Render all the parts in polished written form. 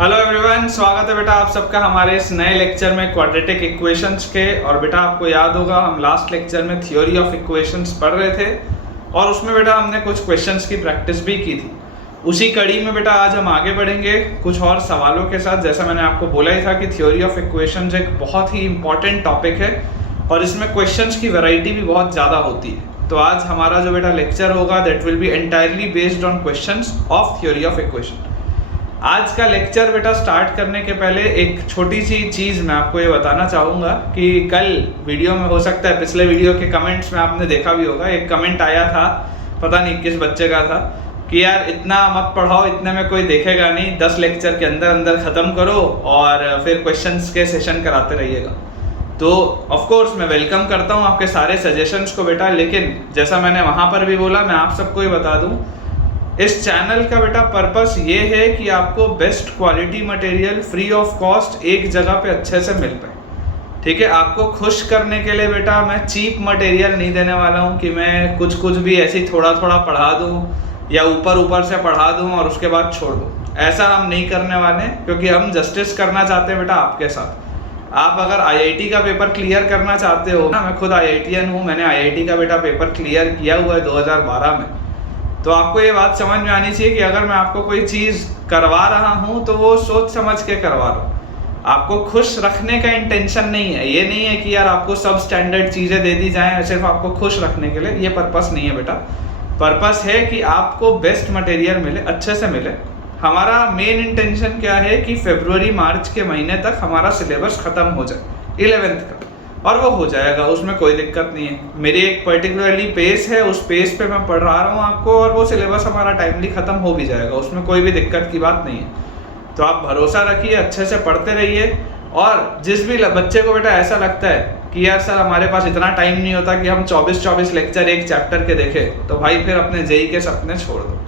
Hello everyone, स्वागत है बेटा आप सबका हमारे इस नए लेक्चर में क्वाड्रेटिक इक्वेशंस के। और बेटा आपको याद होगा हम लास्ट लेक्चर में थ्योरी ऑफ इक्वेशंस पढ़ रहे थे और उसमें बेटा हमने कुछ क्वेश्चंस की प्रैक्टिस भी की थी। उसी कड़ी में बेटा आज हम आगे बढ़ेंगे कुछ और सवालों के साथ। जैसा मैंने आपको बोला ही था कि थ्योरी ऑफ इक्वेशंस एक बहुत ही इंपॉर्टेंट टॉपिक है और इसमें क्वेश्चंस की वैरायटी भी बहुत ज़्यादा होती है। तो आज हमारा जो बेटा लेक्चर होगा that will be entirely based on questions of theory of equation. आज का लेक्चर बेटा स्टार्ट करने के पहले एक छोटी सी चीज़ मैं आपको ये बताना चाहूँगा कि कल वीडियो में हो सकता है पिछले वीडियो के कमेंट्स में आपने देखा भी होगा, एक कमेंट आया था, पता नहीं किस बच्चे का था, कि यार इतना मत पढ़ाओ, इतने में कोई देखेगा नहीं, 10 लेक्चर के अंदर अंदर ख़त्म करो और फिर क्वेश्चंस के सेशन कराते रहिएगा। तो ऑफ कोर्स मैं वेलकम करता हूँ आपके सारे सजेशंस को बेटा, लेकिन जैसा मैंने वहाँ पर भी बोला मैं आप सबको ये बता दूँ, इस चैनल का बेटा पर्पस ये है कि आपको best quality material free of cost एक जगह पे अच्छे से मिल पाए। ठीक है, आपको खुश करने के लिए बेटा मैं चीप मटेरियल नहीं देने वाला हूँ कि मैं कुछ भी ऐसे थोड़ा थोड़ा पढ़ा दूँ या ऊपर से पढ़ा दूँ और उसके बाद छोड़ दूँ। ऐसा हम नहीं करने वाले, क्योंकि हम जस्टिस करना चाहते हैं बेटा आपके साथ। आप अगर आईआईटी का पेपर क्लियर करना चाहते हो ना, मैं खुद आईआईटीएन हूँ, मैंने आईआईटी का बेटा पेपर क्लियर किया हुआ है 2012 में, तो आपको ये बात समझ में आनी चाहिए कि अगर मैं आपको कोई चीज़ करवा रहा हूँ तो वो सोच समझ के करवा रहा हूँ। आपको खुश रखने का इंटेंशन नहीं है, ये नहीं है कि यार आपको सब स्टैंडर्ड चीज़ें दे दी जाएं सिर्फ आपको खुश रखने के लिए, ये पर्पस नहीं है बेटा। पर्पस है कि आपको बेस्ट मटेरियल मिले, अच्छे से मिले। हमारा मेन इंटेंशन क्या है कि फरवरी मार्च के महीने तक हमारा सिलेबस ख़त्म हो जाए 11th का, और वो हो जाएगा, उसमें कोई दिक्कत नहीं है। मेरी एक पर्टिकुलरली पेस है, उस पेस पे मैं पढ़ रहा हूँ आपको, और वो सिलेबस हमारा टाइमली ख़त्म हो भी जाएगा, उसमें कोई भी दिक्कत की बात नहीं है। तो आप भरोसा रखिए, अच्छे से पढ़ते रहिए। और जिस भी बच्चे को बेटा ऐसा लगता है कि यार सर हमारे पास इतना टाइम नहीं होता कि हम 24 लेक्चर एक चैप्टर के देखें, तो भाई फिर अपने जेई के सपने छोड़ दो,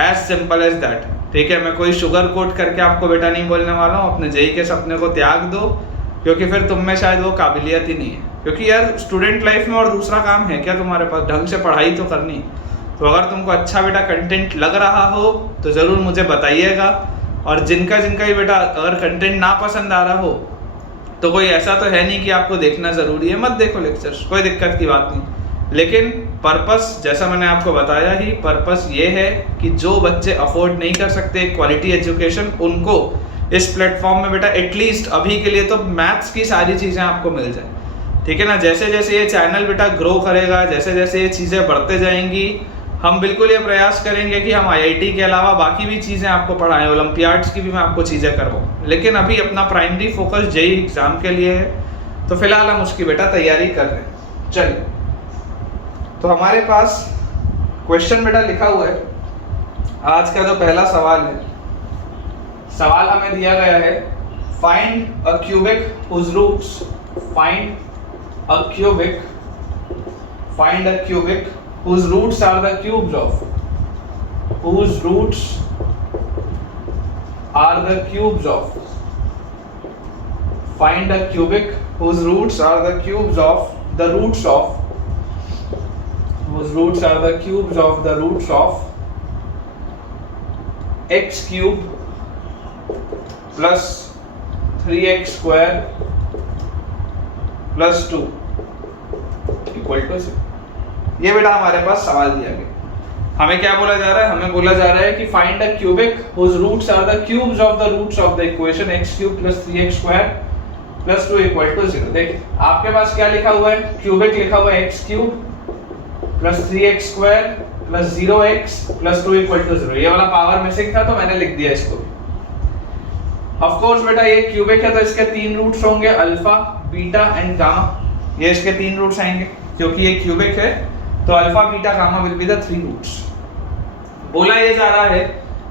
एज सिंपल एज दैट। ठीक है, मैं कोई शुगर कोट करके आपको बेटा नहीं बोलने वाला हूँ, अपने जेई के सपने को त्याग दो, क्योंकि फिर तुम में शायद वो काबिलियत ही नहीं है। क्योंकि यार स्टूडेंट लाइफ में और दूसरा काम है क्या तुम्हारे पास, ढंग से पढ़ाई तो करनी। तो अगर तुमको अच्छा बेटा कंटेंट लग रहा हो तो ज़रूर मुझे बताइएगा, और जिनका ही बेटा अगर कंटेंट ना पसंद आ रहा हो तो कोई ऐसा तो है नहीं कि आपको देखना ज़रूरी है, मत देखो लेक्चर्स, कोई दिक्कत की बात नहीं। लेकिन पर्पस जैसा मैंने आपको बताया ही, पर्पस ये है कि जो बच्चे अफोर्ड नहीं कर सकते क्वालिटी एजुकेशन, उनको इस प्लेटफॉर्म में बेटा एटलीस्ट अभी के लिए तो मैथ्स की सारी चीज़ें आपको मिल जाए। ठीक है ना, जैसे जैसे ये चैनल बेटा ग्रो करेगा, जैसे जैसे ये चीज़ें बढ़ते जाएंगी, हम बिल्कुल ये प्रयास करेंगे कि हम आईआईटी के अलावा बाकी भी चीज़ें आपको पढ़ाएं, ओलंपियाड्स की भी मैं आपको चीज़ें करवाऊँ। लेकिन अभी अपना प्राइमरी फोकस जेईई एग्ज़ाम के लिए है, तो फिलहाल हम उसकी बेटा तैयारी कर रहे हैं। चलिए, तो हमारे पास क्वेश्चन बेटा लिखा हुआ है। आज का जो पहला सवाल है, सवाल हमें दिया गया है, find a cubic whose roots, find a cubic whose roots are the cubes of, whose roots are the cubes of, find a cubic whose roots are the cubes of the roots of, whose roots are the cubes of the roots of x cube plus 3x square plus 2 equal to 6। ये बेटा हमारे पास सवाल दिया गया। हमें क्या बोला जा रहा है, हमें बोला जा रहा है कि find a cubic whose roots are the cubes of the roots of the equation x cube plus 3x square plus 2 equal to 0। देखिए आपके पास क्या लिखा हुआ है, क्यूबिक लिखा हुआ है x cube plus 3x square plus 0x plus 2 equal to 0। ये वाला पावर मिसिंग था तो मैंने लिख दिया इसको। ऑफ कोर्स बेटा ये क्यूबिक है तो इसके 3 रूट्स होंगे, अल्फा, बीटा एंड गामा। ये इसके 3 रूट्स आएंगे, क्योंकि ये क्यूबिक है तो alpha, beta, gamma will be the 3 roots. बोला ये जा रहा है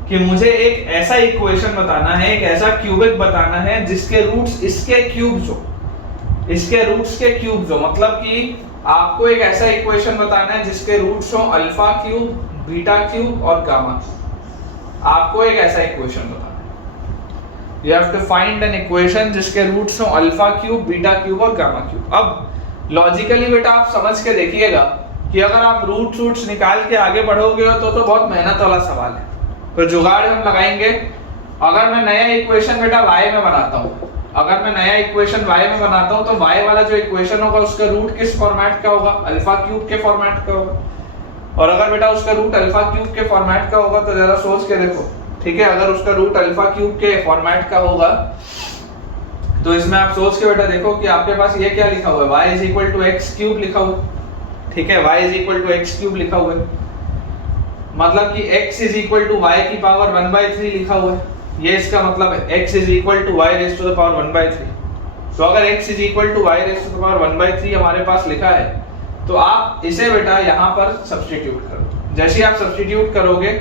कि मुझे एक ऐसा इक्वेशन बताना है, एक ऐसा क्यूबिक बताना है जिसके रूट्स इसके क्यूब्स हो, इसके रूट्स के क्यूब्स हो। मतलब कि आपको एक ऐसा इक्वेशन बताना है जिसके रूट्स हो अल्फा क्यूब, बीटा क्यूब और गामा क्यूब। आपको एक ऐसा इक्वेशन बताना है। You have to find an equation जिसके रूट्स हो अल्फा क्यूब, बीटा क्यूब और गामा क्यूब। अब लॉजिकली बेटा आप समझ के देखिएगा कि अगर आप रूट्स निकाल के आगे बढ़ोगे तो बहुत मेहनत वाला सवाल है। तो जुगाड़ हम लगाएंगे अगर मैं नया इक्वेशन बेटा y में बनाता हूँ, अगर मैं नया इक्वेशन y में बनाता हूँ तो y वाला जो इक्वेशन होगा उसका रूट किस फॉर्मेट का होगा, अल्फा क्यूब के फॉर्मेट का होगा। और अगर बेटा उसका रूट अल्फा क्यूब के फॉर्मेट का होगा तो जरा सोच के देखो, ठीक है, अगर उसका रूट अल्फा क्यूब के फॉर्मेट का होगा तो इसमें आप सोच के बेटा देखो कि आपके पास ये क्या लिखा हुआ है, y is equal to x cube लिखा हुआ है, ठीक है, y is equal to x cube लिखा हुआ है, मतलब कि x is equal to y की पावर 1/3 लिखा हुआ है, ये इसका मतलब है x is equal to y raise to the power 1/3। तो अगर x is equal to y raise to the power 1/3 हमारे पास लिखा है तो आप इसे बेटा यहाँ पर सब्स्टिट्यूट करो। जैसे ही आप सब्स्टिट्यूट करोगे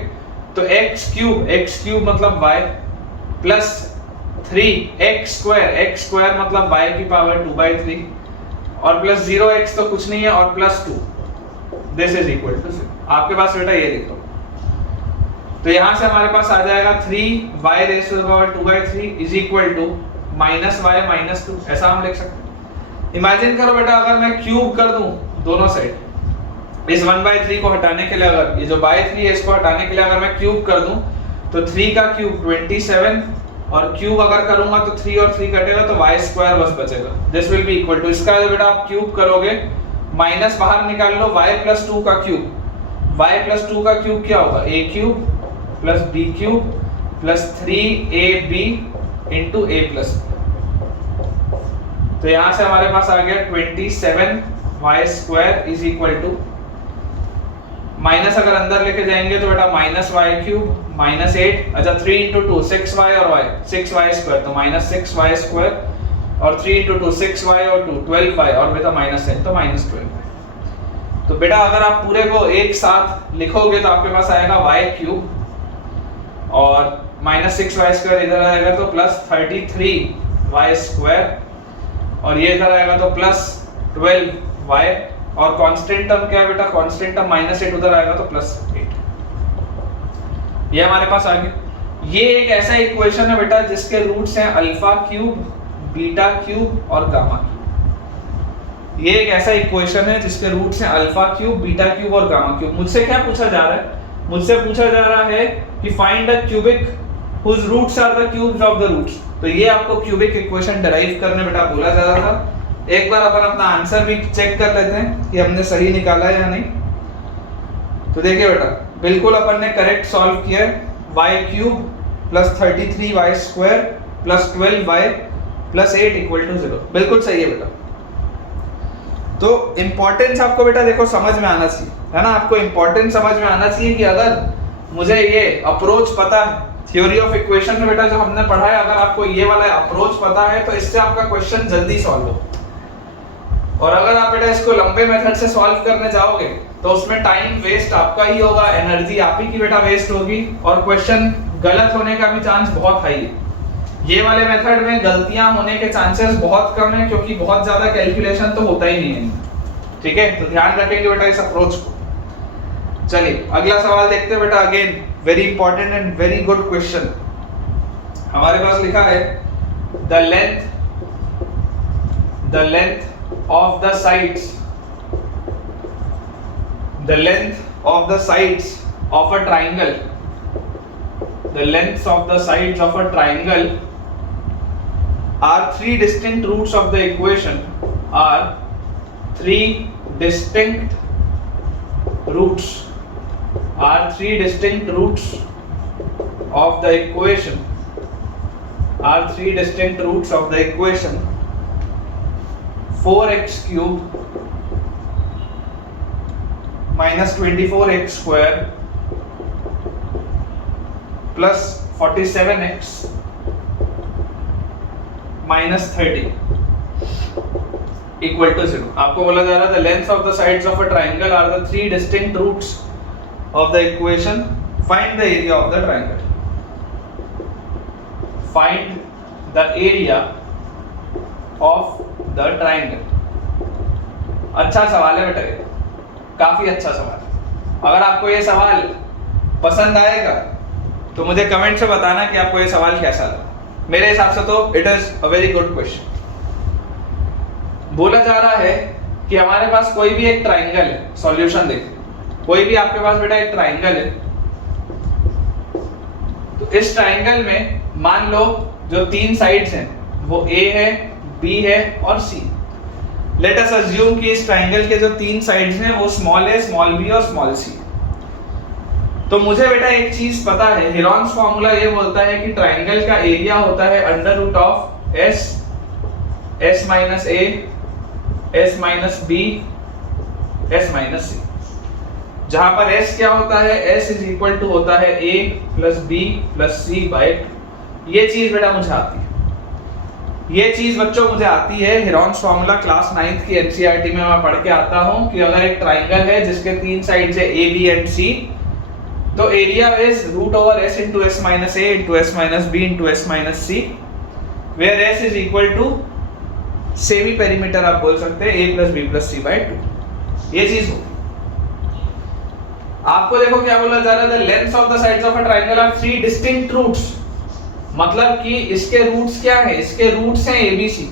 तो x क्यूब मतलब y प्लस 3x स्क्वायर मतलब y की पावर 2/3 और प्लस 0x तो कुछ नहीं है और plus 2 this is equal to 0। आपके पास बेटा ये लिखो, तो यहां से हमारे पास आ जाएगा 3y raise to the power 2/3 is equal to -y -2, ऐसा हम लिख सकते हैं। इमेजिन करो बेटा अगर मैं क्यूब कर दूं दोनों साइड, इस 1/3 को हटाने के लिए, अगर ये जो बाय 3 है इसको हटाने के लिए अगर मैं क्यूब कर दूं तो 3 का क्यूब 27 और क्यूब अगर करूंगा तो 3 और 3 कटेगा तो y स्क्वायर बस बचेगा, this will be equal to, इसका जो बेटा आप क्यूब करोगे माइनस बाहर निकाल लो, y प्लस 2 का क्यूब, y प्लस 2 का क्यूब क्या होगा, a cube plus b cube plus 3ab into a plus b। तो यहां से हमारे पास आ गया 27y square is equal to, minus अगर अंदर लेके जाएंगे तो बेटा माइनस y क्यूब माइनस 8, अच्छा 3 इंटू 2 6y और y 6y स्क्वायर तो माइनस 6y स्क्वायर और 3 इंटू 2 6y और 2 12y और बेटा माइनस 10 तो माइनस 12। तो बेटा अगर आप पूरे को एक साथ लिखोगे तो आपके पास आएगा y क्यूब और माइनस 6y स्क्वायर इधर आएगा तो प्लस 33y स्क्वायर और ये इधर आएगा तो प्लस 12y और कांस्टेंट टर्म क्या है बेटा, कांस्टेंट टर्म -8 उधर आएगा तो प्लस 8। ये हमारे पास आ गया। ये एक ऐसा इक्वेशन है बेटा जिसके रूट्स हैं अल्फा क्यूब, बीटा क्यूब और गामा क्यूब। ये एक ऐसा इक्वेशन है जिसके रूट्स हैं अल्फा क्यूब, बीटा क्यूब और गामा क्यूब। मुझसे क्या पूछा जा रहा है, मुझसे पूछा जा रहा है कि find the cubic whose roots are the cubes of the roots। तो ये आपको क्यूबिक इक्वेशन डराइव करने बेटा बोला जा रहा था। एक बार अपन अपना आंसर भी चेक कर लेते हैं कि हमने सही निकाला है या नहीं। तो देखिए बेटा बिल्कुल अपन ने करेक्ट सॉल्व किया है, y cube plus 33y square plus 12y plus 8 equal to 0, बिल्कुल सही है बेटा। तो इंपॉर्टेंस आपको बेटा देखो समझ में आना चाहिए, है ना, आपको इंपॉर्टेंस समझ में आना चाहिए कि अगर मुझे ये अप्रोच पता है थ्योरी ऑफ इक्वेशन में बेटा जो हमने पढ़ा है, अगर आपको ये वाला अप्रोच पता है तो इससे आपका क्वेश्चन जल्दी सॉल्व हो। और अगर आप बेटा इसको लंबे मेथड से सॉल्व करने जाओगे तो उसमें टाइम वेस्ट आपका ही होगा, एनर्जी आप ही की बेटा वेस्ट होगी और क्वेश्चन गलत होने का भी चांस बहुत हाई है। ये वाले मेथड में गलतियां होने के चांसेस बहुत कम है क्योंकि बहुत ज्यादा कैलकुलेशन तो होता ही नहीं है, ठीक है, तो ध्यान रखेंगे बेटा इस अप्रोच को। चलिए अगला सवाल देखते हैं बेटा, again very important and very good question. हमारे पास लिखा है the length of the sides of a triangle, the lengths of the sides of a triangle are three distinct roots of the equation, are three distinct roots of the equation 4x cube minus 24x square plus 47x minus 30 equal to 0। आपको बोला जा रहा है the lengths of the sides of a triangle are the three distinct roots of the equation, find the area of the triangle। Find the area of the triangle. अच्छा सवाल है बेटा, ये काफी अच्छा सवाल है। अगर आपको ये सवाल पसंद आएगा तो मुझे कमेंट से बताना कि आपको ये सवाल कैसा लगा। मेरे हिसाब से तो it is a very good question. बोला जा रहा है कि हमारे पास कोई भी एक ट्राइंगल है, सॉल्यूशन देखिए, कोई भी आपके पास बेटा एक ट्राइंगल है, तो इस ट्राइंगल में मान लो जो तीन साइड्स हैं वो ए है, बी है और सी। लेट अस अज्यूम कि इस ट्राइंगल के जो तीन साइड्स हैं वो स्मॉल ए, स्मॉल बी और स्मॉल सी। तो मुझे बेटा एक चीज पता है, हेरॉन्स फॉर्मूला ये बोलता है कि ट्राइंगल का एरिया होता है under root of S, S minus A, S minus B, S minus C. जहां पर एस क्या होता है, एस इज इक्वल टू होता है ए plus B plus c by 2। ये चीज बेटा मुझे आती है, ये चीज बच्चों मुझे आती है। हेरॉन्स फॉर्मूला क्लास 9th की एनसीईआरटी में मैं पढ़ के आता हूं कि अगर एक ट्राइंगल है जिसके तीन साइड्स है ए, बी एंड सी, तो area is root over s into s minus a into s minus b into s minus c, where s is equal to semi perimeter आप बोल सकते हैं a plus B plus c by 2। ये चीज हो आपको देखो क्या बोला जा रहा है, the lengths of the sides of a triangle are 3 distinct roots. मतलब कि इसके रूट्स क्या है, इसके रूट्स हैं ए बी सी।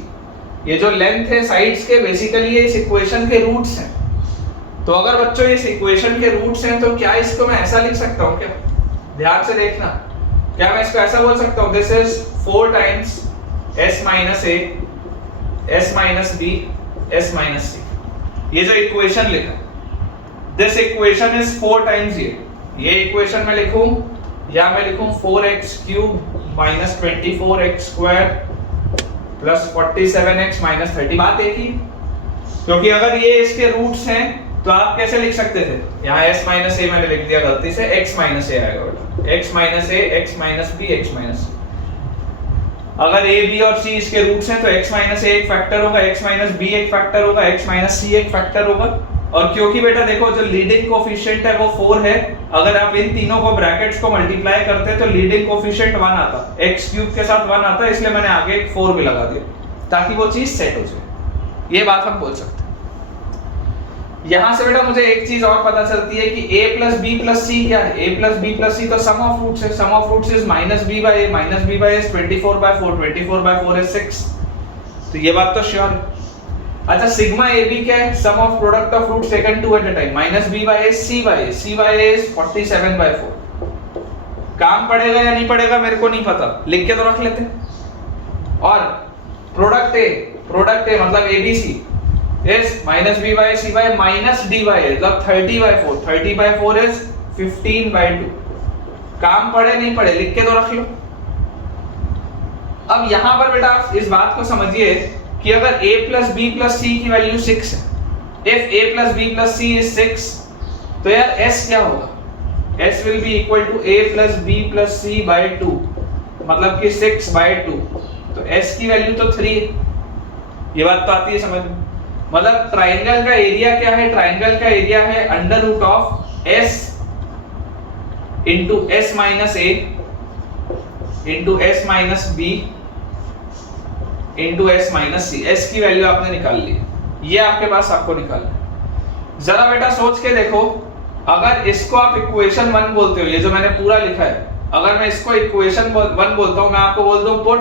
ये जो लेंथ है साइड्स के बेसिकली ये इस इक्वेशन के रूट्स हैं। तो अगर बच्चों इस इक्वेशन के रूट्स हैं तो क्या इसको मैं ऐसा लिख सकता हूं क्या? ध्यान से देखना, क्या मैं इसको ऐसा बोल सकता हूं, this is 4 times s minus ए, s माइनस बी, s माइनस सी। ये जो इक्वेशन लिखा, दिस इक्वेशन इज 4 टाइम्स ये इक्वेशन में लिखूं या मैं लिखूं 4x cube minus 24x square plus 47x minus 30। बात एक ही, क्योंकि अगर ये इसके रूट्स हैं तो आप कैसे लिख सकते थे, यहाँ s माइनस ए मैंने लिख दिया गलती से, x माइनस ए आएगा बेटा, x minus a, x minus b, x minus. अगर a, b और c इसके रूट्स हैं तो x माइनस ए एक फैक्टर होगा, x माइनस बी एक फैक्टर होगा, x माइनस सी एक फैक्टर होगा। और क्योंकि बेटा देखो जो लीडिंग कोफिशिएंट है वो 4 है, अगर आप इन तीनों को ब्रैकेट्स को मल्टीप्लाई करते हैं तो लीडिंग कोफिशिएंट 1 आता, x क्यूब के साथ 1 आता, इसलिए मैंने आगे एक 4 भी लगा दिया ताकि वो चीज सेट हो जाए। ये बात हम बोल सकते हैं। यहां से बेटा मुझे एक चीज और पता चलती है कि a plus B plus C क्या है, a plus B plus C तो सम ऑफ रूट्स है, sum of roots is minus B by A, minus B by A is 24 by 4, 24 by 4 is 6। तो ये बात तो श्योर है। अच्छा सिग्मा ए बी क्या है, sum of product of root second two at a time, minus B by A, C by A, C by A is 47 by 4। काम पड़ेगा या नहीं पड़ेगा मेरे को नहीं पता, लिख के तो रख लेते हैं। और प्रोडक्ट ए मतलब A B C is minus B by C by minus D by A, मतलब 30 बाय 4, 30 बाय 4 इज 15 बाय 2। काम पड़े नहीं पड़े लिख के तो रख लो। अब यहां पर बेटा आप इस बात को समझिए कि अगर a plus B plus c की वैल्यू 6 है, if a plus B plus c is 6, तो यार s क्या होगा, s will be equal to a plus B plus c by 2, मतलब कि 6 बाय 2। तो s की वैल्यू तो 3 है। ये बात तो आती है समझ में। मतलब ट्राइंगल का एरिया क्या है, ट्राइंगल का एरिया है under root of s into s minus a into s minus b into s minus c. S की वैल्यू आपने निकाल ली, ये आपके पास आपको निकालना। जरा बेटा सोच के देखो, अगर इसको आप इक्वेशन 1 बोलते हो, ये जो मैंने पूरा लिखा है, अगर मैं इसको इक्वेशन 1 बोलता हूं, मैं आपको बोल दूं put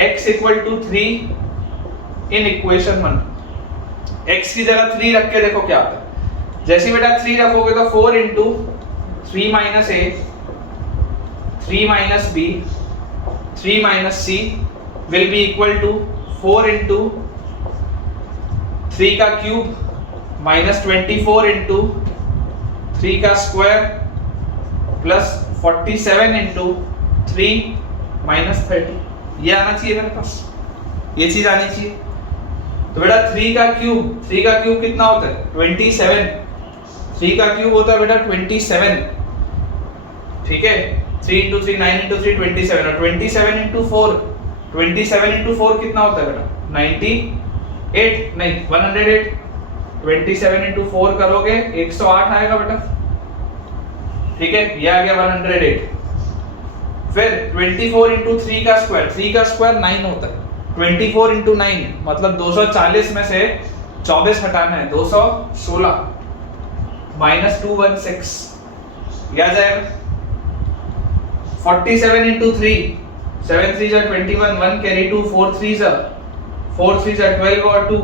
x equal to 3 in equation 1, x की जगह 3 रख के देखो क्या आता है। जैसे बेटा 3 रखोगे तो 4 into 3 minus a, 3 minus b, 3 minus c will be equal to 4 into 3 का क्यूब माइनस 24 into 3 का स्क्वायर प्लस 47 into 3 माइनस 30। ये आना चाहिए मेरे पास, ये चीज आनी चाहिए। तो बेटा 3 का क्यूब कितना होता है 27, 3 का क्यूब होता है बेटा 27, ठीक है। 3 into 3 9 into 3 27 और 27 into 4, 27 into 4 कितना होता है बेटा 98, नहीं 108। 27 into 4 करोगे 108 आएगा बेटा, ठीक है, ये आ गया 108। फिर 24 into 3 का स्क्वायर, 3 का स्क्वायर 9 होता है, 24 into 9 मतलब 240 में से 24 हटाना है, 216 माइनस 216, ये आ जाएगा। 47 into 3, 7 3s are 21, 1 carry 2, 4 3s are 12 और 2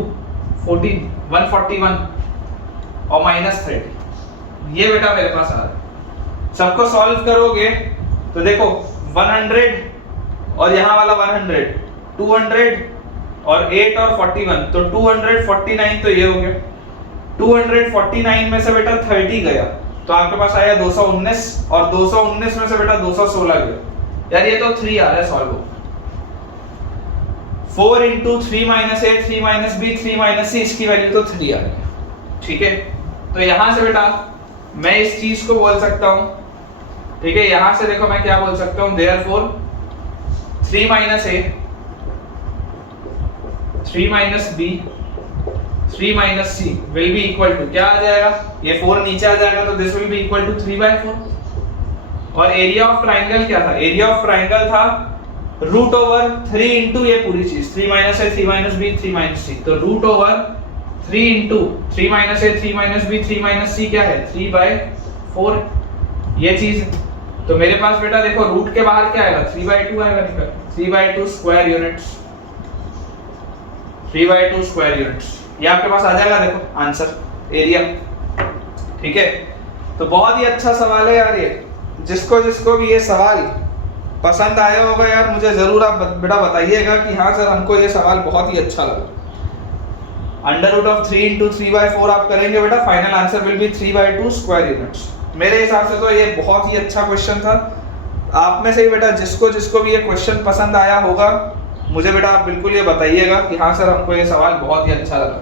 14, 141 और माइनस 30। ये बेटा मेरे पास आ रहा है। सबको सॉल्व करोगे तो देखो 100 और यहाँ वाला 100, 200 और 8 और 41, तो 249 तो ये हो गया। 249 में से बेटा 30 गया तो आपके पास आया 219 और 219 में से बेटा 216 गया। यार ये तो 3 आ रहा है सॉल्व हो। 4 into 3 minus a 3 minus b 3 minus c, इसकी वैल्यू तो 3 आ रही है। ठीक है, तो यहां से बेटा मैं इस चीज को बोल सकता हूं, ठीक है, यहां से देखो मैं क्या बोल सकता हूं, therefore 3 minus a 3 minus b 3 minus c will be equal to क्या आ जाएगा, ये 4 नीचे आ जाएगा तो this will be equal to 3/4। और एरिया ऑफ ट्राइंगल क्या था, एरिया ऑफ ट्राइंगल था रूट ओवर 3 इंटू ये पूरी चीज 3 minus a 3 minus b 3 minus c, तो root over 3 into 3 minus a 3 minus b 3 minus c क्या है 3/4 ये चीज। तो मेरे पास बेटा देखो रूट के बाहर क्या आएगा 3/2 आएगा, निकल 3/2 स्क्वायर यूनिट्स, 3/2 स्क्वायर यूनिट्स, ये आपके पास आ जाएगा देखो आंसर एरिया। ठीक है, तो बहुत ही अच्छा सवाल है यार ये, जिसको जिसको भी ये सवाल पसंद आया होगा यार मुझे जरूर आप बेटा बताइएगा कि हाँ सर हमको ये सवाल बहुत ही अच्छा लगा। अंडर रूट ऑफ 3 इंटू 3/4 आप करेंगे बेटा, final answer will be 3/2 square units. मेरे हिसाब से तो ये बहुत ही अच्छा क्वेश्चन था। आप में से ही बेटा जिसको जिसको भी ये क्वेश्चन पसंद आया होगा मुझे बेटा आप बिल्कुल ये बताइएगा कि हाँ सर हमको ये सवाल बहुत ही अच्छा लगा,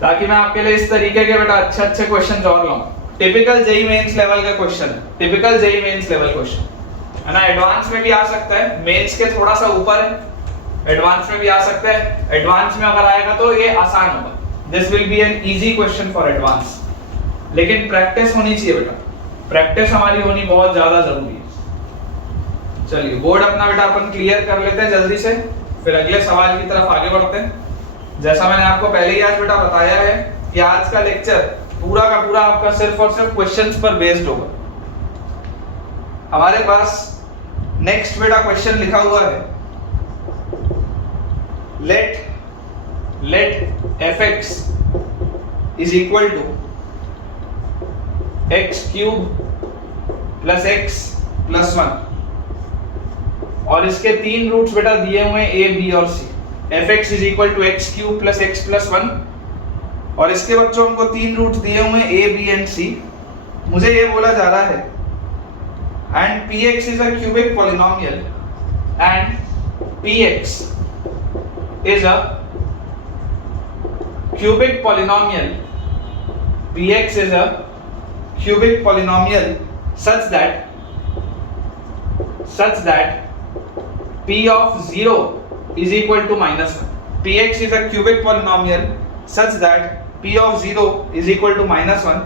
ताकि मैं आपके लिए इस तरीके के बेटा अच्छे अच्छे क्वेश्चन और लाऊं। टिपिकल जेईई मेंस लेवल का question, typical JEE Mains level question है ना, एडवांस में भी आ सकता है, मेंस के थोड़ा सा ऊपर है, एडवांस में भी आ सकता है। एडवांस में अगर आएगा तो ये आसान होगा, this will B an easy question for advance. लेकिन प्रैक्टिस होनी चाहिए बेटा, प्रैक्टिस हमारी होनी बहुत ज्यादा जरूरी है। चलिए बोर्ड अपना बेटा अपन क्लियर कर लेते हैं जल्दी से, फिर अगले सवाल की तरफ आगे बढ़ते हैं। जैसा मैंने आपको पहले ही आज बेटा बताया है कि आज का लेक्चर पूरा का पूरा आपका सिर्फ और सिर्फ क्वेश्चंस पर बेस्ड होगा। हमारे पास नेक्स्ट बेटा क्वेश्चन लिखा हुआ है, let fx is equal to x cube plus x plus 1 और इसके 3 रूट्स बेटा दिए हुए हैं a b और c। fx is equal to x cube plus x plus 1 और इसके बच्चों हमको 3 रूट्स दिए हुए हैं a b एंड c। मुझे ये बोला जा रहा है and px is a cubic polynomial and px is a cubic polynomial, px is a cubic polynomial such that p of 0 is equal to -1। px is a cubic polynomial such that p of 0 is equal to -1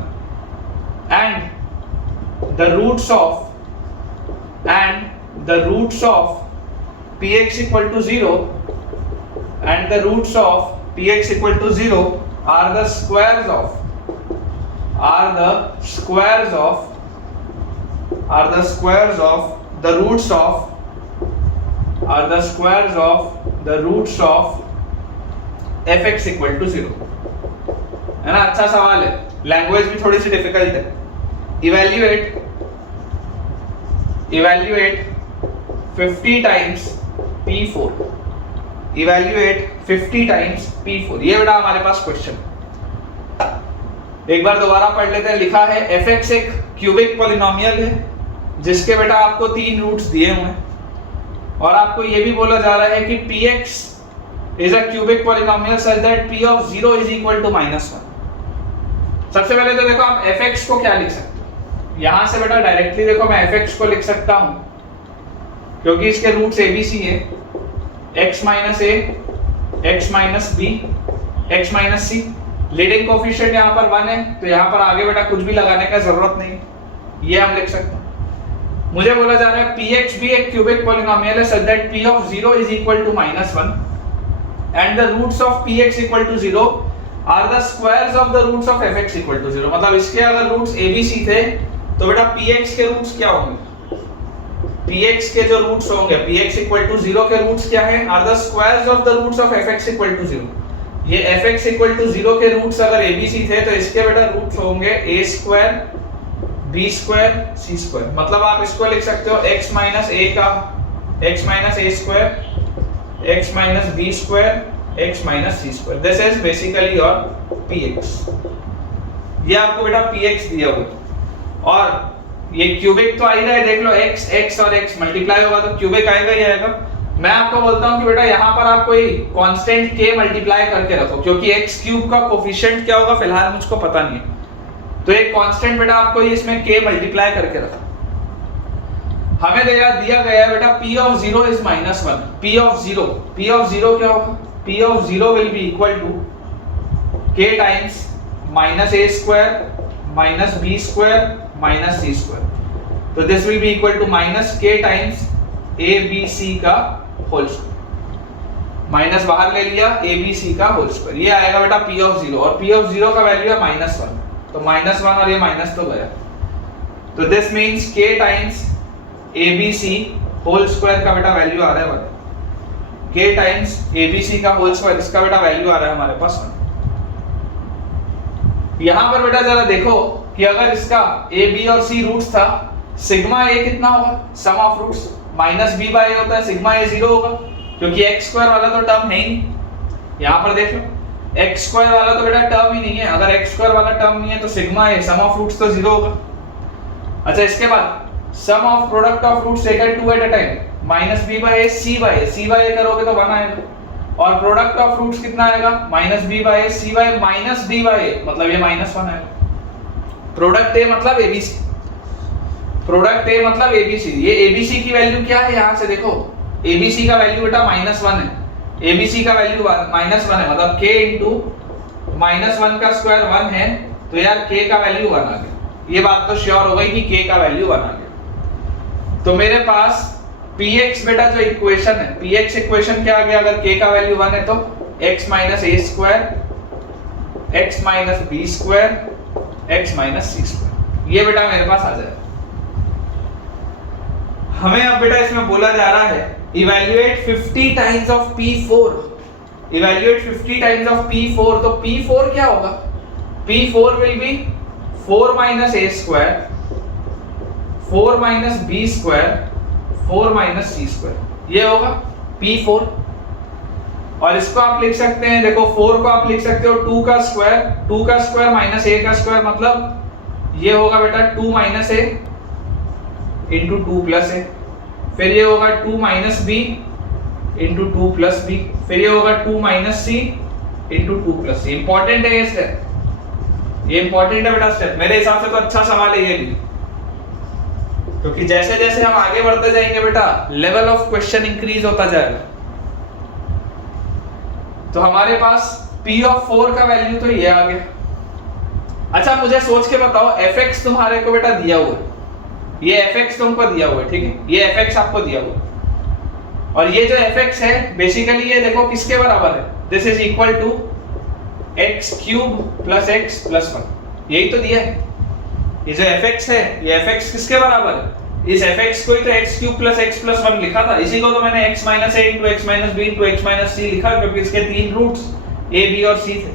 and the roots of px equal to 0 and the roots of px equal to 0 are the squares of the roots of fx equal to 0। है ना, अच्छा सवाल है, language भी थोड़ी सी difficult है। Evaluate 50 times p4, evaluate 50 times p4, ये बेटा हमारे पास क्वेश्चन। एक बार दोबारा पढ़ लेते हैं। लिखा है fx एक क्यूबिक पॉलिनोमियल है जिसके बेटा आपको 3 रूट्स दिए हुए हैं और आपको ये भी बोला जा रहा है कि px is a cubic polynomial such that p of 0 is equal to -1। सबसे पहले तो देखो आप fx को क्या लिख सकते हो, यहां से बेटा डायरेक्टली देखो मैं fx को लिख सकता हूं क्योंकि इसके रूट्स abc है, x minus a, x minus b, x minus c। Leading coefficient यहाँ पर 1 है तो यहाँ पर आगे बेटा कुछ भी लगाने का जरूरत नहीं, ये हम लिख सकते हैं। मुझे बोला जा रहा है px भी एक क्यूबिक पॉलिनोमियल है such that p of 0 is equal to -1 and the roots of px equal to 0 are the squares of the roots of fx equal to 0। मतलब इसके अगर रूट्स abc थे तो बेटा px के रूट्स क्या होंगे, px के जो रूट्स होंगे px equal to 0 के रूट्स क्या हैं, are the squares of the roots of fx equal to 0। ये fx equal to 0 के रूट्स अगर abc थे तो इसके बेटा रूट्स होंगे a square b square c square, मतलब आप इसको लिख सकते हो x माइनस ए का x minus a square x minus b square x minus c square. This is basically your px। ये आपको बेटा px दिया हुआ और ये क्यूबिक तो आ ही रहा है, देख लो x x और x मल्टीप्लाई होगा तो क्यूबिक आएगा ही आएगा। मैं आपको बोलता हूं कि बेटा यहां पर आप कोई कांस्टेंट k मल्टीप्लाई करके रखो, क्योंकि x क्यूब का कोफिशिएंट क्या होगा फिलहाल मुझको पता नहीं है, तो एक कांस्टेंट बेटा आपको इसमें k मल्टीप्लाई करके रखो। हमें दिया गया बेटा p of 0 is -1। p of 0 क्या होगा? p of 0 will be equal to k times -a square -b square -c square. तो this will be equal to -k times abc का होल स्क्वायर, माइनस बाहर ले लिया abc का whole square. ये आएगा बेटा p ऑफ 0 और p ऑफ 0 का वैल्यू है -1, तो -1 और ये माइनस तो गया, तो this means k times abc whole square का बेटा वैल्यू आ रहा है 1। k टाइम्स abc का होल स्क्वायर, इसका बेटा वैल्यू आ रहा है हमारे पास 1। यहां पर बेटा जरा देखो कि अगर इसका a b और c रूट्स था, सिग्मा a कितना होगा? सम ऑफ रूट्स -b/a होता है, सिग्मा a 0 होगा, क्योंकि x स्क्वायर वाला तो टर्म है ही नहीं। यहां पर देख लो x स्क्वायर वाला तो बेटा टर्म ही नहीं है, अगर x स्क्वायर वाला टर्म नहीं है तो sigma a sum of roots तो 0 होगा। अच्छा, इसके बाद sum of product of roots taken 2 at a time -b/a c/a करोगे तो 1 आएगा, और प्रोडक्ट ऑफ रूट्स कितना आएगा? -b/a c/a -d/a, मतलब ये -1 आएगा। प्रोडक्ट a मतलब abc, प्रोडक्ट a मतलब abc। ये abc की वैल्यू क्या है? यहां से देखो abc का वैल्यू बेटा -1 है, abc का वैल्यू -1 है, मतलब k इंटू -1 का स्क्वायर 1 है, तो यार k का वैल्यू 1 आ गया। ये बात तो श्योर हो गई कि k का वैल्यू 1 आ गया। तो मेरे पास px बेटा जो इक्वेशन है, px इक्वेशन क्या आ गया? अगर k का वैल्यू 1 है तो x minus a square x minus b square x minus c square, ये बेटा मेरे पास आ जाएगा। हमें अब बेटा इसमें बोला जा रहा है evaluate 50 times of p4, evaluate 50 times of p4, तो p4 क्या होगा? p4 will be 4 minus a square 4 minus b square 4 minus c square, ये होगा p4। और इसको आप लिख सकते हैं, देखो 4 को आप लिख सकते हो 2 का स्क्वायर माइनस a का स्क्वायर, मतलब ये होगा बेटा 2 minus a into 2 plus a, फिर ये होगा 2 minus b into 2 plus b, फिर ये होगा 2 minus c into 2 plus c। Important है ये स्टेप, ये इंपॉर्टेंट है बेटा स्टेप, मेरे हिसाब से तो अच्छा सवाल है ये भी, क्योंकि जैसे जैसे हम आगे बढ़ते जाएंगे बेटा लेवल ऑफ क्वेश्चन इंक्रीज होता जाएगा। तो हमारे पास p ऑफ 4 का वैल्यू तो ये आ गया। अच्छा, मुझे सोच के बताओ fx तुम्हारे को बेटा दिया हुआ है, ये fx तुमको दिया हुआ है, ठीक है, ये fx आपको दिया हुआ है, और ये जो fx है बेसिकली ये देखो किसके बराबर है? This is equal to x cube plus x plus 1, यही तो दिया है। ये जो fx है, ये fx किसके बराबर है? इस fx को ही तो x cube plus x plus 1 लिखा था, इसी को तो मैंने x minus a into x minus b into x minus c लिखा, क्योंकि इसके 3 रूट्स a b और c थे।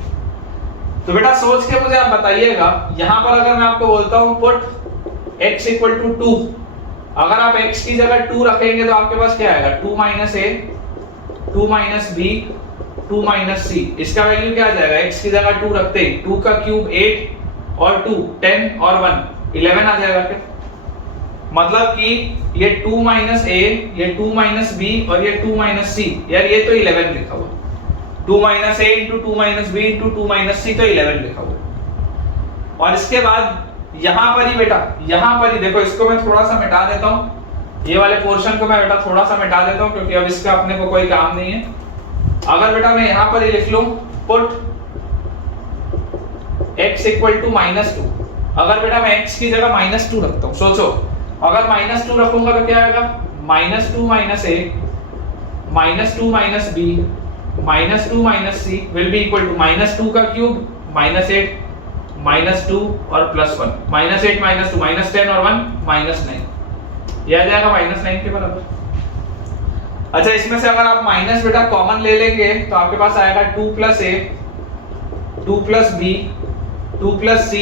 तो बेटा सोच के मुझे आप बताइएगा, यहां पर अगर मैं आपको बोलता हूं पुट x इक्वल टू 2, अगर आप x की जगह 2 रखेंगे तो आपके पास क्या आएगा? 2 minus a 2 minus b 2 minus c, इसका वैल्यू क्या आ जाएगा? x की जगह 2 रखते ही 2 का क्यूब 8 और 2 10 और 1 11 आ जाएगा क्या? मतलब कि ये 2 माइनस a, ये 2 माइनस b और ये 2 माइनस c, यार ये तो 11 लिखा हुआ, 2 minus a into 2 minus b into 2 minus c तो 11 लिखा हुआ। और इसके बाद यहां पर ही बेटा, यहां पर ही देखो, इसको मैं थोड़ा सा मिटा देता हूं, ये वाले पोर्शन को मैं बेटा थोड़ा सा मिटा देता हूं, क्योंकि अब इसका अपने को कोई काम नहीं है। अगर बेटा मैं यहां पर ही लिख लूं पुट x इक्वल टू -2, अगर बेटा मैं x की जगह -2 रखता हूं, सोचो अगर -2 रखूंगा तो क्या आएगा? -2 minus a -2 minus b -2 minus c will be equal to -2 का क्यूब -8 -2 और +1, -8 -2 -10 और 1 -9, ये आ जाएगा -9 के बराबर। अच्छा, इसमें से अगर आप माइनस बेटा कॉमन ले लेंगे तो आपके पास आएगा 2 + a 2 + b 2 + c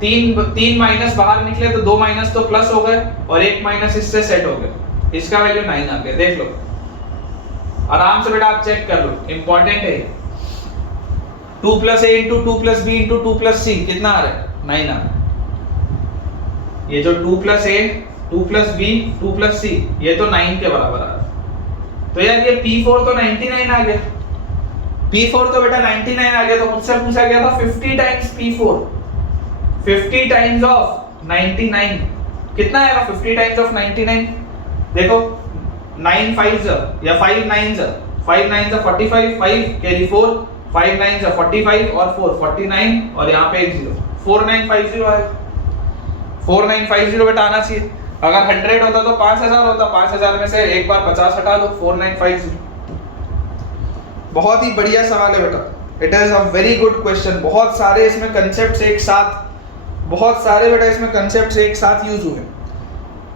तीन माइनस बाहर निकले तो 2 माइनस तो प्लस हो गए और 1 माइनस इससे सेट हो गए, इसका वैल्यू 9 आ गया। देख लो आराम से बेटा, आप चेक कर लो, इंपॉर्टेंट है। 2 + a × 2 + b × 2 + c कितना आ रहा है? 9 आ रहा है। ये जो 2 + a 2 + b 2 + c ये तो 9 के बराबर आ रहा है। तो यार ये P4 तो 99 आ गया, P4 तो बेटा 99 आ गया। तो मुझसे पूछा गया था 50 टाइम्स P4, 50 टाइम्स ऑफ 99 कितना आएगा? 50 टाइम्स ऑफ 99 देखो 9 5s या 5 9s, 5 9s 45, 5 कैरी 4, 5 9s 45 और 4 49 और यहाँ पे एक 0, 4950 आएगा। 4950 बेटा आना चाहिए। अगर 100 होता तो 5000 होता, 5000 में से एक बार 50 हटा दो, 4950। बहुत ही बढ़िया सवाल है बेटा, it is a very good question. बहुत सारे इसमें कंसेप्ट्स एक साथ, बहुत सारे बेटा इसमें कंसेप्ट्स एक साथ यूज हुए।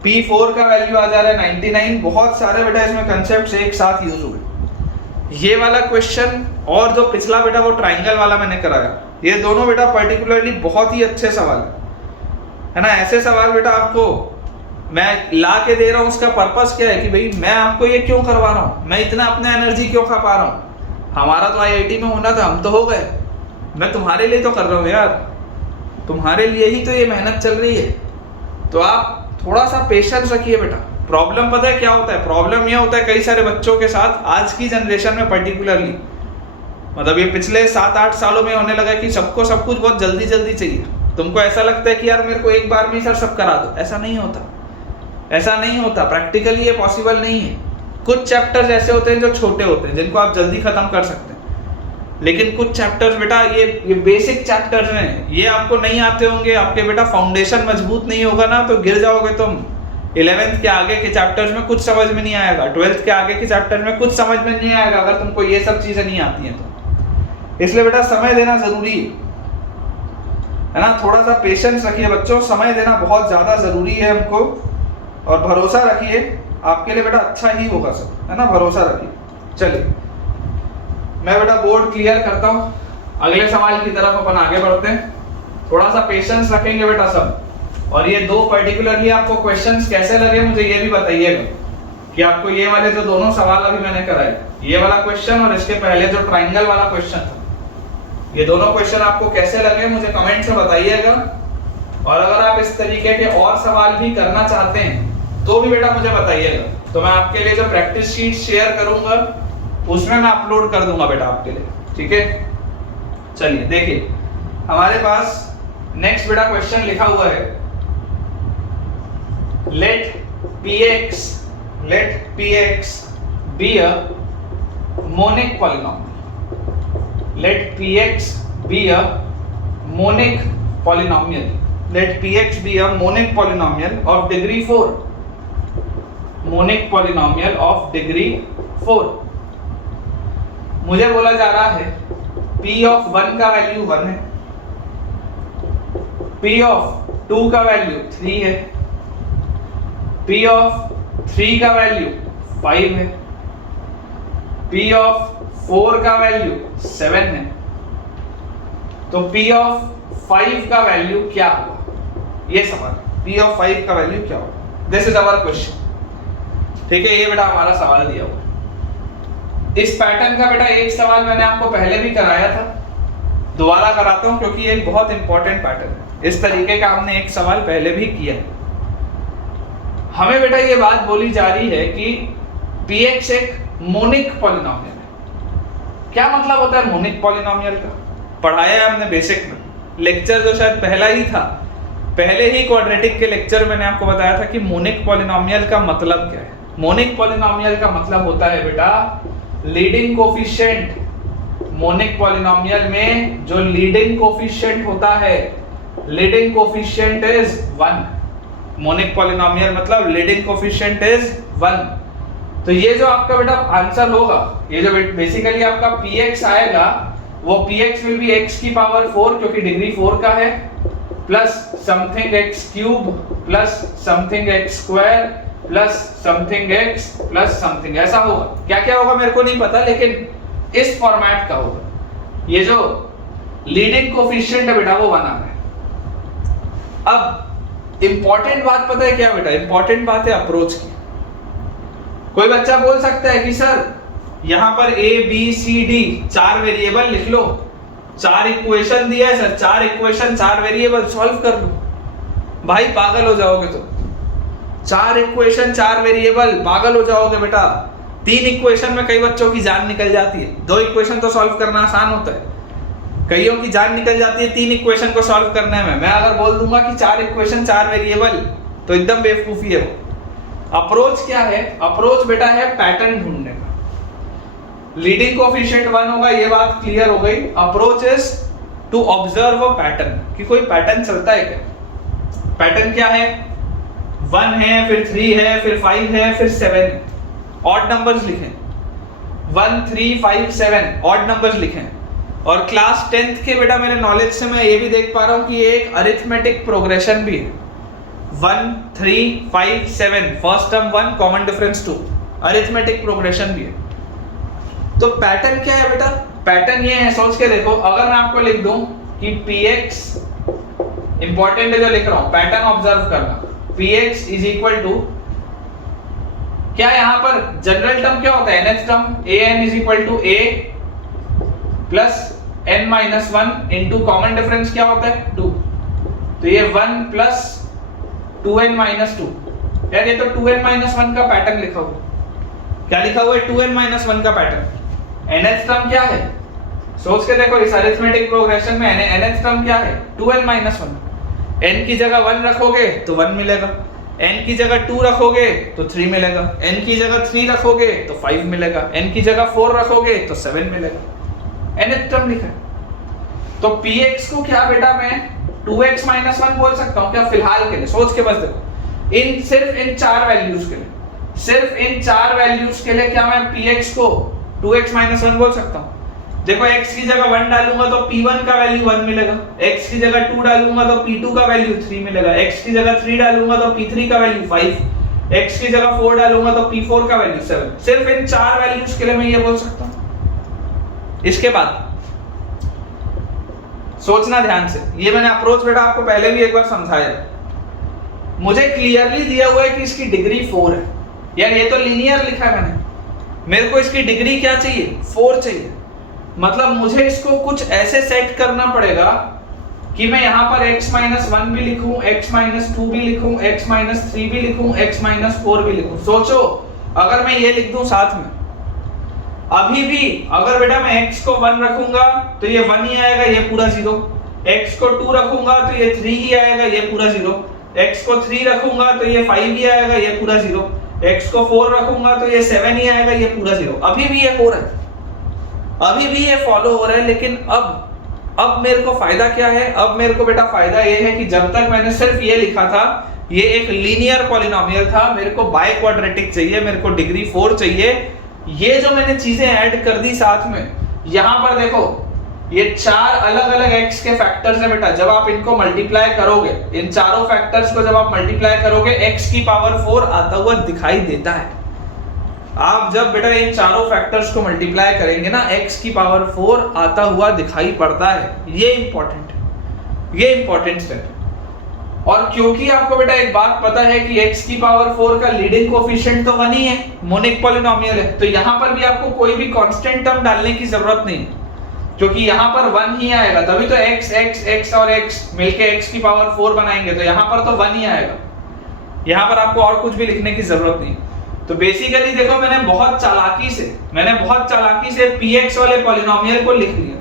P4 का वैल्यू आ जा रहा है 99, बहुत सारे बेटा इसमें कंसेप्ट्स एक साथ यूज हुए। ये वाला क्वेश्चन और जो पिछला बेटा वो ट्राइंगल वाला मैंने कराया, ये दोनों बेटा पर्टिकुलरली बहुत ही अच्छे सवाल है ना। ऐसे सवाल बेटा आपको मैं ला के दे रहा हूँ, उसका पर्पस क्या है कि भाई मैं आपको ये क्यों करवा रहा हूँ, मैं इतना अपने एनर्जी क्यों खा पा रहा हूँ। हमारा तो IIT में होना था, हम तो हो गए, मैं तुम्हारे लिए तो कर रहा हूँ यार, तुम्हारे लिए ही तो ये मेहनत चल रही है। तो आप थोड़ा सा पेशेंस रखिए बेटा। प्रॉब्लम पता है क्या होता है? प्रॉब्लम ये होता है कई सारे बच्चों के साथ, आज की जनरेशन में पर्टिकुलरली, मतलब ये पिछले 7-8 सालों में होने लगा कि सबको सब कुछ बहुत जल्दी जल्दी चाहिए। तुमको ऐसा लगता है कि यार मेरे को एक बार में सर सब करा दो, ऐसा नहीं होता, ऐसा नहीं होता। प्रैक्टिकली ये पॉसिबल नहीं है। कुछ चैप्टर्स ऐसे होते हैं जो छोटे होते हैं, जिनको आप जल्दी खत्म कर सकते हैं, लेकिन कुछ चैप्टर्स बेटा ये बेसिक चैप्टर्स हैं, ये आपको नहीं आते होंगे, आपके बेटा फाउंडेशन मजबूत नहीं होगा ना तो गिर जाओगे तुम। 11th के आगे के चैप्टर्स में कुछ समझ में नहीं आएगा, 12th के आगे के चैप्टर्स में कुछ समझ में नहीं आएगा अगर तुमको ये सब चीजें नहीं आती हैं तो। इसलिए बेटा समय देना जरूरी है ना, थोड़ा सा पेशेंस रखिए बच्चों, समय देना बहुत ज्यादा जरूरी है हमको, और भरोसा रखिए आपके लिए बेटा अच्छा ही होगा सब, है ना, भरोसा रखिए। चलिए मैं बेटा बोर्ड क्लियर करता हूँ, अगले सवाल की तरफ अपन आगे बढ़ते हैं। थोड़ा सा पेशेंस रखेंगे बेटा सब। और ये दो पर्टिकुलरली आपको क्वेश्चंस कैसे लगे मुझे ये भी बताइएगा कि आपको ये वाले जो दोनों सवाल अभी मैंने कराए, ये वाला क्वेश्चन और इसके पहले जो ट्राइंगल वाला क्वेश्चन था, ये दोनों क्वेश्चन आपको कैसे लगे मुझे कमेंट से बताइएगा। और अगर आप इस तरीके के और सवाल भी करना चाहते हैं तो भी बेटा मुझे बताइएगा, तो मैं आपके लिए जो प्रैक्टिस शीट शेयर करूंगा उसमें मैं अपलोड कर दूंगा बेटा आपके लिए, ठीक है। चलिए देखिए हमारे पास नेक्स्ट बेटा क्वेश्चन लिखा हुआ है, let px be a monic polynomial, let px be a monic polynomial, let px be a monic polynomial of degree 4, monic polynomial of degree 4। मुझे बोला जा रहा है p of 1 का वैल्यू 1 है, p of 2 का वैल्यू 3 है, p of 3 का वैल्यू 5 है, p of 4 का वैल्यू 7 है। तो p of 5 का वैल्यू क्या होगा, ये सवाल, p of 5 का वैल्यू क्या होगा, दिस इज आवर क्वेश्चन, ठीक है। ये बेटा हमारा सवाल दिया हुआ। इस पैटर्न का बेटा एक सवाल मैंने आपको पहले भी कराया था, दोबारा कराता हूं क्योंकि ये एक बहुत इंपॉर्टेंट पैटर्न है। इस तरीके का हमने एक सवाल पहले भी किया है। हमें बेटा ये बात बोली जा रही है कि px एक मोनिक पॉलिनोमियल है। क्या मतलब होता है मोनिक पॉलिनोमियल का? पढ़ाया है हमने बेसिक में, लेक्चर जो शायद पहला ही था, पहले ही क्वाड्रेटिक के लेक्चर मैंने आपको बताया था कि मोनिक पॉलिनोमियल का मतलब क्या है। मोनिक पॉलिनोमियल का मतलब होता है बेटा लीडिंग कोफिशिएंट। मोनिक पॉलिनोमियल में जो लीडिंग कोफिशिएंट होता है, leading coefficient is 1। Monic polynomial मतलब लीडिंग कोफिशिएंट इज 1। तो ये जो आपका बेटा आंसर होगा, ये जो बेसिकली आपका px आएगा, वो px विल बी x की पावर 4 क्योंकि डिग्री 4 का है, plus something x cube plus something x square plus something x plus something, ऐसा होगा। क्या क्या होगा मेरे को नहीं पता, लेकिन इस फॉर्मेट का होगा। ये जो लीडिंग कोफिशिएंट है बेटा वो 1 आ रहा है, अब इंपॉर्टेंट बात पता है क्या बेटा, इंपॉर्टेंट बात है अप्रोच की। कोई बच्चा बोल सकता है कि सर यहां पर A B C D 4 variable लिख लो, 4 इक्वेशन दिया है सर, 4 इक्वेशन 4 वेरिएबल सॉल्व कर लो। भाई पागल हो जाओगे तो 4 इक्वेशन 4 वेरिएबल, पागल हो जाओगे बेटा। 3 इक्वेशन में कई बच्चों की जान निकल जाती है, 2 इक्वेशन तो सॉल्व करना आसान होता है, कईयों की जान निकल जाती है 3 इक्वेशन को सॉल्व करने में। मैं अगर बोल दूंगा कि 4 इक्वेशन 4 वेरिएबल तो एकदम बेवकूफी है वो। अप्रोच क्या है? अप्रोच बेटा है पैटर्न ढूंढने का। लीडिंग कोएफिशिएंट 1 होगा, ये बात क्लियर हो गई। Approach is to observe a pattern, कि कोई पैटर्न चलता है क्या। पैटर्न क्या है? 1 है, फिर 3 है, फिर 5 है, फिर 7 है। ऑड नंबर्स लिखें, 1 3 5 7 ऑड नंबर्स लिखें। और क्लास 10th के बेटा मेरे नॉलेज से मैं ये भी देख पा रहा हूं कि ये एक अरिथमेटिक प्रोग्रेशन भी है। 1 3 5 7 first term 1 common difference 2, arithmetic progression भी है। तो पैटर्न क्या है बेटा? पैटर्न ये है, सोच के देखो। अगर मैं आपको लिख दूं कि px, इंपॉर्टेंट है जो लिख रहा हूं, पैटर्न ऑब्जर्व करना, px इज इक्वल टू क्या, यहां पर जनरल टर्म क्या होता है? nth term an is equal to a plus n minus 1 into common difference क्या होता है? 2। तो ये 1 प्लस 2n माइनस 2, यार ये तो 2n माइनस 1 का पैटर्न लिखा हुआ। क्या लिखा हुआ है? 2n माइनस 1 का पैटर्न। nth टर्म क्या है? सोच के देखो, इस अरिथमेटिक प्रोग्रेशन में nth टर्म क्या है? 2n minus 1। n की जगह 1 रखोगे तो 1 मिलेगा, n की जगह 2 रखोगे तो 3 मिलेगा, n की जगह 3 रखोगे तो 5 मिलेगा, n की जगह 4 रखोगे तो 7 मिलेगा। nth टर्म लिखा है। तो px को क्या बेटा मैं 2x माइनस 1 बोल सकता हूं क्या फिलहाल के लिए? सोच के बस देखो, सिर्फ इन 4 वैल्यूज के लिए, सिर्फ इन 4 वैल्यूज के लिए क्या मैं px को 2x माइनस 1 बोल सकता हूं? देखो x की जगह 1 डालूंगा तो p1 का वैल्यू 1 मिलेगा, x की जगह 2 डालूंगा तो p2 का वैल्यू 3 मिलेगा, x की जगह 3 डालूंगा तो p3 का वैल्यू 5, x की जगह 4 डालूंगा तो p4 का वैल्यू 7। सिर्फ इन 4 वैल्यूज के लिए मैं ये बोल सकता हूं। इसके बाद सोचना ध्यान से, ये मैंने अप्रोच बेटा आपको पहले भी एक बार समझाया। मुझे क्लियरली दिया हुआ है कि इसकी डिग्री 4 है, यार ये तो लीनियर लिखा है मैंने, मेरे को इसकी डिग्री क्या चाहिए? 4 चाहिए। मतलब मुझे इसको कुछ ऐसे सेट करना पड़ेगा कि मैं यहां पर x माइनस 1 भी लिखूं, x माइनस 2 भी लिखूं, x माइनस 3 भी लिखूं, x माइनस 4 भी लिखूं। सोचो अगर मैं ये लिख दूं साथ में, अभी भी अगर बेटा मैं x को 1 रखूंगा तो ये 1 ही आएगा, ये पूरा 0। x को 2 रखूंगा तो ये 3 ही आएगा, ये पूरा 0। x को 3 रखूंगा तो ये 5 ही आएगा, ये पूरा 0। x को 4 रखूंगा तो ये 7 ही आएगा, ये पूरा 0। अभी भी ये हो रहा है, अभी भी ये फॉलो हो रहा है। लेकिन अब मेरे को फायदा क्या है? अब मेरे को बेटा फायदा ये है कि जब तक मैंने सिर्फ ये लिखा था, ये एक लीनियर पॉलिनोमियल था, मेरे को बाय क्वाड्रेटिक चाहिए, मेरे को डिग्री 4 चाहिए। ये जो मैंने चीजें ऐड कर दी साथ में, यहां पर देखो ये 4 अलग अलग x के फैक्टर्स हैं बेटा। जब आप इनको मल्टीप्लाई करोगे, इन चारों फैक्टर्स को जब आप मल्टीप्लाई करोगे, x की पावर 4 आता हुआ दिखाई देता है। आप जब बेटा इन चारों फैक्टर्स को मल्टीप्लाई करेंगे ना, x की पावर 4 आता हुआ दिखाई पड़ता है। ये इंपॉर्टेंट है, ये इंपॉर्टेंट स्टेप है। और क्योंकि आपको बेटा एक बात पता है कि x की पावर 4 का लीडिंग कोएफिशिएंट तो 1 ही है, मोनिक पॉलिनोमियल है, तो यहां पर भी आपको कोई भी कांस्टेंट टर्म डालने की जरूरत नहीं, क्योंकि यहां पर 1 ही आएगा। तभी तो x और x मिलके x की पावर 4 बनाएंगे, तो यहां पर तो 1 ही आएगा। यहां पर आपको और कुछ भी लिखने की जरूरत नहीं। तो बेसिकली देखो, मैंने बहुत चालाकी से px वाले पॉलिनोमियल को लिख लिया।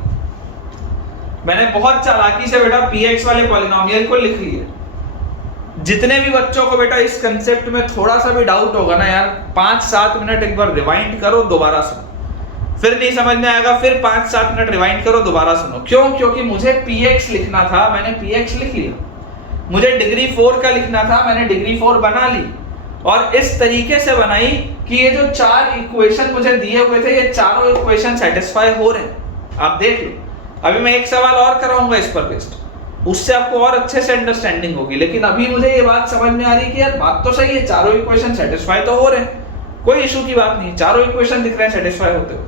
मैंने बहुत चालाकी से बेटा px वाले पॉलिनोमियल को लिख लिया। जितने भी बच्चों को बेटा इस कंसेप्ट में थोड़ा सा भी डाउट होगा ना यार, 5-7 मिनट एक बार रिवाइंड करो, दोबारा सुनो। फिर नहीं समझ में आएगा, फिर 5-7 मिनट रिवाइंड करो, दोबारा सुनो। क्यों? क्योंकि मुझे px लिखना था, मैंने px लिख लिया। मुझे डिग्री 4 का लिखना था, मैंने डिग्री 4 बना ली। और इस तरीके से बनाई कि ये जो 4 इक्वेशन मुझे दिए हुए थे, ये चारों इक्वेशन सेटिस्फाई हो रहे हैं। आप देख लो, अभी मैं एक सवाल और कराऊंगा इस पर बेस्ड, उससे आपको और अच्छे से अंडरस्टैंडिंग होगी। लेकिन अभी मुझे ये बात समझ में आ रही है कि यार बात तो सही है, चारों इक्वेशन सेटिस्फाई तो हो रहे हैं, कोई इशू की बात नहीं, चारों इक्वेशन दिख रहे हैं सेटिस्फाई होते हुए।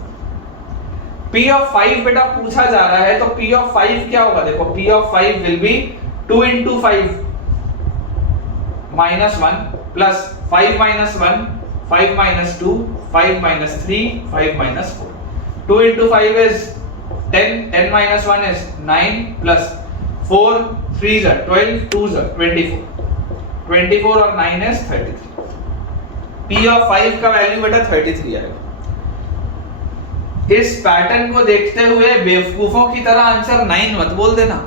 P ऑफ 5 बेटा पूछा जा रहा है, तो P ऑफ 5 क्या होगा? देखो P of 5 will be 2 into 5 -1 plus 5 - 1 5 - 2 5 - 3 5 - 4 2 into 5 is 10 10 - 1 is 9 plus 4 3s are 12 2s are 24 और 9 is 33 p of 5 का वैल्यू बेटा 33 आएगा। इस पैटर्न को देखते हुए बेवकूफों की तरह आंसर 9 मत बोल देना।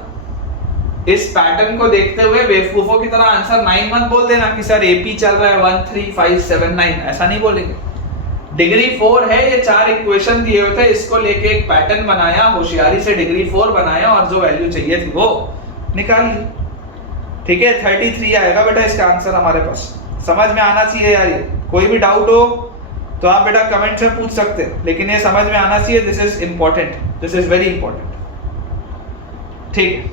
इस पैटर्न को देखते हुए बेवकूफों की तरह आंसर 9 मत बोल देना कि सर एपी चल रहा है 1 3 5 7 9, ऐसा नहीं बोलेंगे। डिग्री 4 है, ये 4 इक्वेशन दिए हुए थे, इसको लेके एक पैटर्न बनाया, होशियारी से डिग्री 4 बनाया और जो वैल्यू चाहिए थी वो निकाल ली। ठीक है, 33 आएगा बेटा इसका आंसर हमारे पास। समझ में आना चाहिए यार, ये कोई भी डाउट हो तो आप बेटा कमेंट से पूछ सकते हैं, लेकिन ये समझ में आना चाहिए। This is important, this is very important. ठीक है,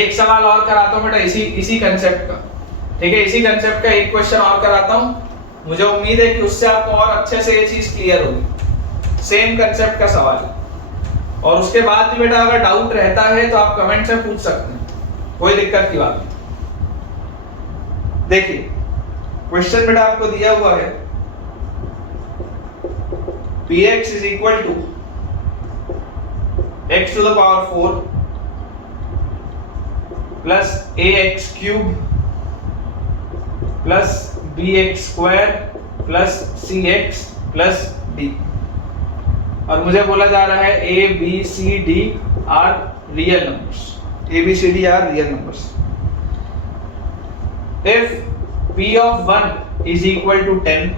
एक सवाल और कराता हूं बेटा इसी कंसेप्ट का। ठीक है, इसी कंसेप्ट का एक क्वेश्चन और कराता हूं, मुझे उम्मीद है कि उससे आपको और अच्छे से ये चीज क्लियर होगी। सेम कंसेप्ट का सवाल है, और उसके बाद भी बेटा अगर डाउट रहता है तो आप कमेंट से पूछ सकते हैं, कोई दिक्कत की बात नहीं। देखिए क्वेश्चन बेटा आपको दिया हुआ है, px is equal to x to the power 4 plus ax cube plus bx square plus cx plus d, और मुझे बोला जा रहा है a b c d are real numbers, a b c d are real numbers. If p of 1 is equal to 10,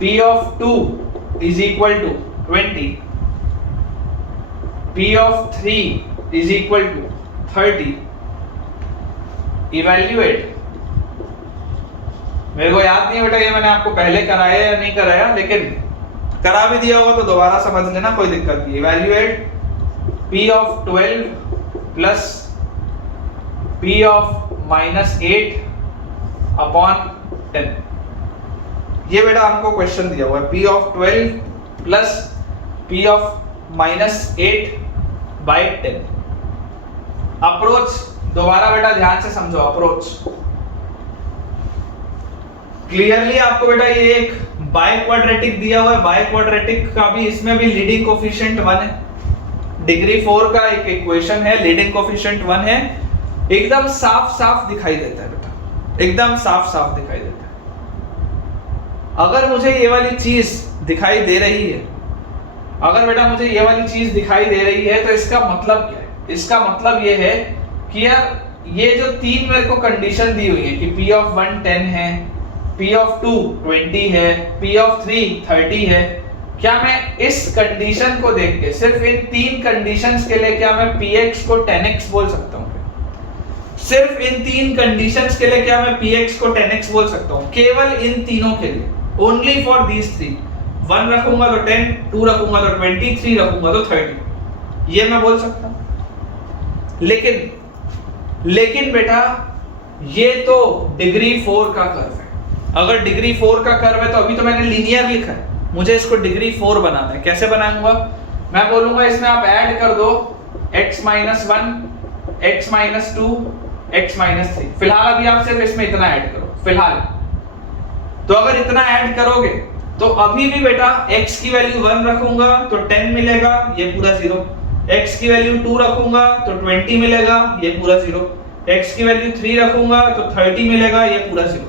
p of 2 is equal to 20, p of 3 is equal to 30, evaluate। मेरे को याद नहीं बेटा ये मैंने आपको पहले कराया या नहीं कराया, लेकिन करा भी दिया होगा तो दोबारा समझ लेना, कोई दिक्कत नहीं। evaluate p of 12 plus p of -8 upon 10। ये बेटा हमको क्वेश्चन दिया हुआ है, p of 12 plus p of -8 by 10। Approach दोबारा बेटा ध्यान से समझो, अप्रोच क्लियरली आपको बेटा ये एक बाय क्वाड्रेटिक दिया हुआ है, बाय क्वाड्रेटिक का भी इसमें भी लीडिंग कोफिशिएंट 1 है, डिग्री 4 का एक इक्वेशन है, लीडिंग कोफिशिएंट 1 है, एकदम साफ साफ दिखाई देता है बेटा, एकदम साफ साफ दिखाई देता है। अगर मुझे ये वाली चीज दिखाई दे रही है, अगर बेटा मुझे ये वाली चीज दिखाई दे रही है तो इसका मतलब क्या है? इसका मतलब ये है कि यार ये जो तीन मेरे को कंडीशन दी हुई है कि p of 1 10 है, p of 2 20 है, p of 3 30 है, क्या मैं इस कंडीशन को देख के सिर्फ इन तीन कंडीशंस के लिए क्या मैं px को 10x बोल सकता हूँ? सिर्फ इन तीन कंडीशंस के लिए क्या मैं px को 10x बोल सकता हूँ? केवल इन तीनों के लिए, ओनली फॉर दीज थ्री। 1 रखूंगा तो 10, 2 रखूंगा तो 20, 3 रखूंगा तो 30, ये मैं बोल सकता हूँ। लेकिन बेटा ये तो डिग्री 4 का कर्व है। अगर डिग्री 4 का कर्व है तो अभी तो मैंने लीनियर लिखा है, मुझे इसको डिग्री 4 बनाना है। कैसे बनाऊंगा? मैं बोलूंगा इसमें आप ऐड कर दो x - 1 x - 2 x - 3। फिलहाल अभी आप सिर्फ इसमें इतना ऐड करो फिलहाल। तो अगर इतना ऐड करोगे तो अभी भी बेटा x की वैल्यू 1 रखूंगा तो 10 मिलेगा, ये पूरा 0। x की वैल्यू 2 रखूंगा तो 20 मिलेगा, ये पूरा 0। x की वैल्यू 3 रखूंगा तो 30 मिलेगा, ये पूरा 0।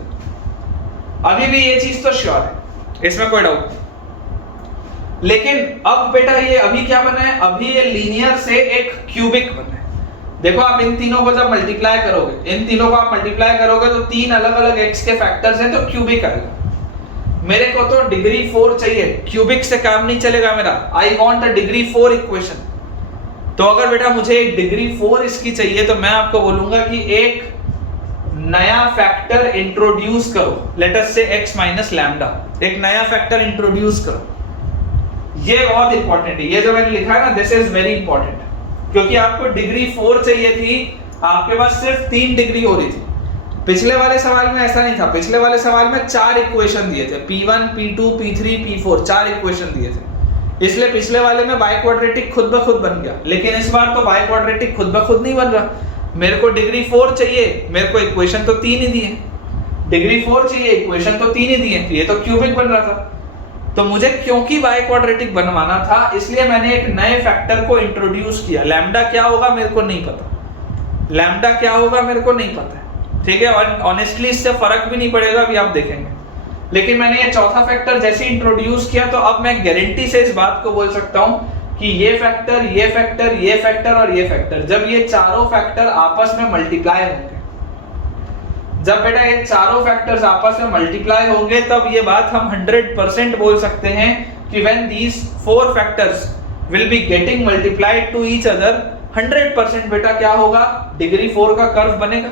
अभी भी ये चीज तो श्योर है, इसमें कोई डाउट नहीं। लेकिन अब बेटा ये अभी क्या बना है? अभी ये लीनियर से एक क्यूबिक बना है। देखो आप इन तीनों को जब मल्टीप्लाई करोगे, इन तीनों को आप मल्टीप्लाई करोगे तो तीन अलग अलग x के फैक्टर्स हैं तो क्यूबिक आएगा। मेरे को तो डिग्री 4 चाहिए, क्यूबिक से काम नहीं चलेगा मेरा। I want a degree 4 equation. तो अगर बेटा मुझे एक डिग्री 4 इसकी चाहिए तो मैं आपको बोलूंगा कि एक नया फैक्टर इंट्रोड्यूस करो, लेट अस से x माइनस लैम्डा, एक नया फैक्टर इंट्रोड्यूस करो। ये बहुत इंपॉर्टेंट है, ये जो मैंने लिखा है ना, दिस इज वेरी इंपॉर्टेंट, क्योंकि आपको डिग्री 4 चाहिए थी, आपके पास सिर्फ 3 डिग्री हो रही थी। पिछले वाले सवाल में ऐसा नहीं था, पिछले वाले सवाल में 4 इक्वेशन दिए थे, P1 P2 P3 P4 4 equation दिए थे, इसलिए पिछले वाले में बाय क्वाड्रेटिक खुद ब खुद बन गया। लेकिन इस बार तो बाय क्वाड्रेटिक खुद ब खुद नहीं बन रहा, मेरे को डिग्री 4 चाहिए, मेरे को इक्वेशन तो 3 ही दी है, डिग्री 4 चाहिए, इक्वेशन तो 3 ही दी है, ये तो क्यूबिक बन रहा था। तो मुझे क्योंकि बाई क्वाड्रेटिक बनवाना था इसलिए मैंने एक नए फैक्टर को इंट्रोड्यूस किया। लैम्डा क्या होगा मेरे को नहीं पता, लैम्डा क्या होगा मेरे को नहीं पता है, ठीक है, और ऑनेस्टली इससे फर्क भी नहीं पड़ेगा, अभी आप देखेंगे। लेकिन मैंने ये चौथा फैक्टर जैसे इंट्रोड्यूस किया तो अब मैं गारंटी से इस बात को बोल सकता हूं कि ये फैक्टर, ये फैक्टर, ये फैक्टर और ये फैक्टर, जब ये चारों फैक्टर आपस में मल्टीप्लाई होंगे, जब बेटा ये चारों फैक्टर्स आपस में मल्टीप्लाई होंगे, तब ये बात हम 100% बोल सकते हैं कि when these 4 factors will be getting multiplied to each other, 100% बेटा क्या होगा, डिग्री 4 का कर्व बनेगा।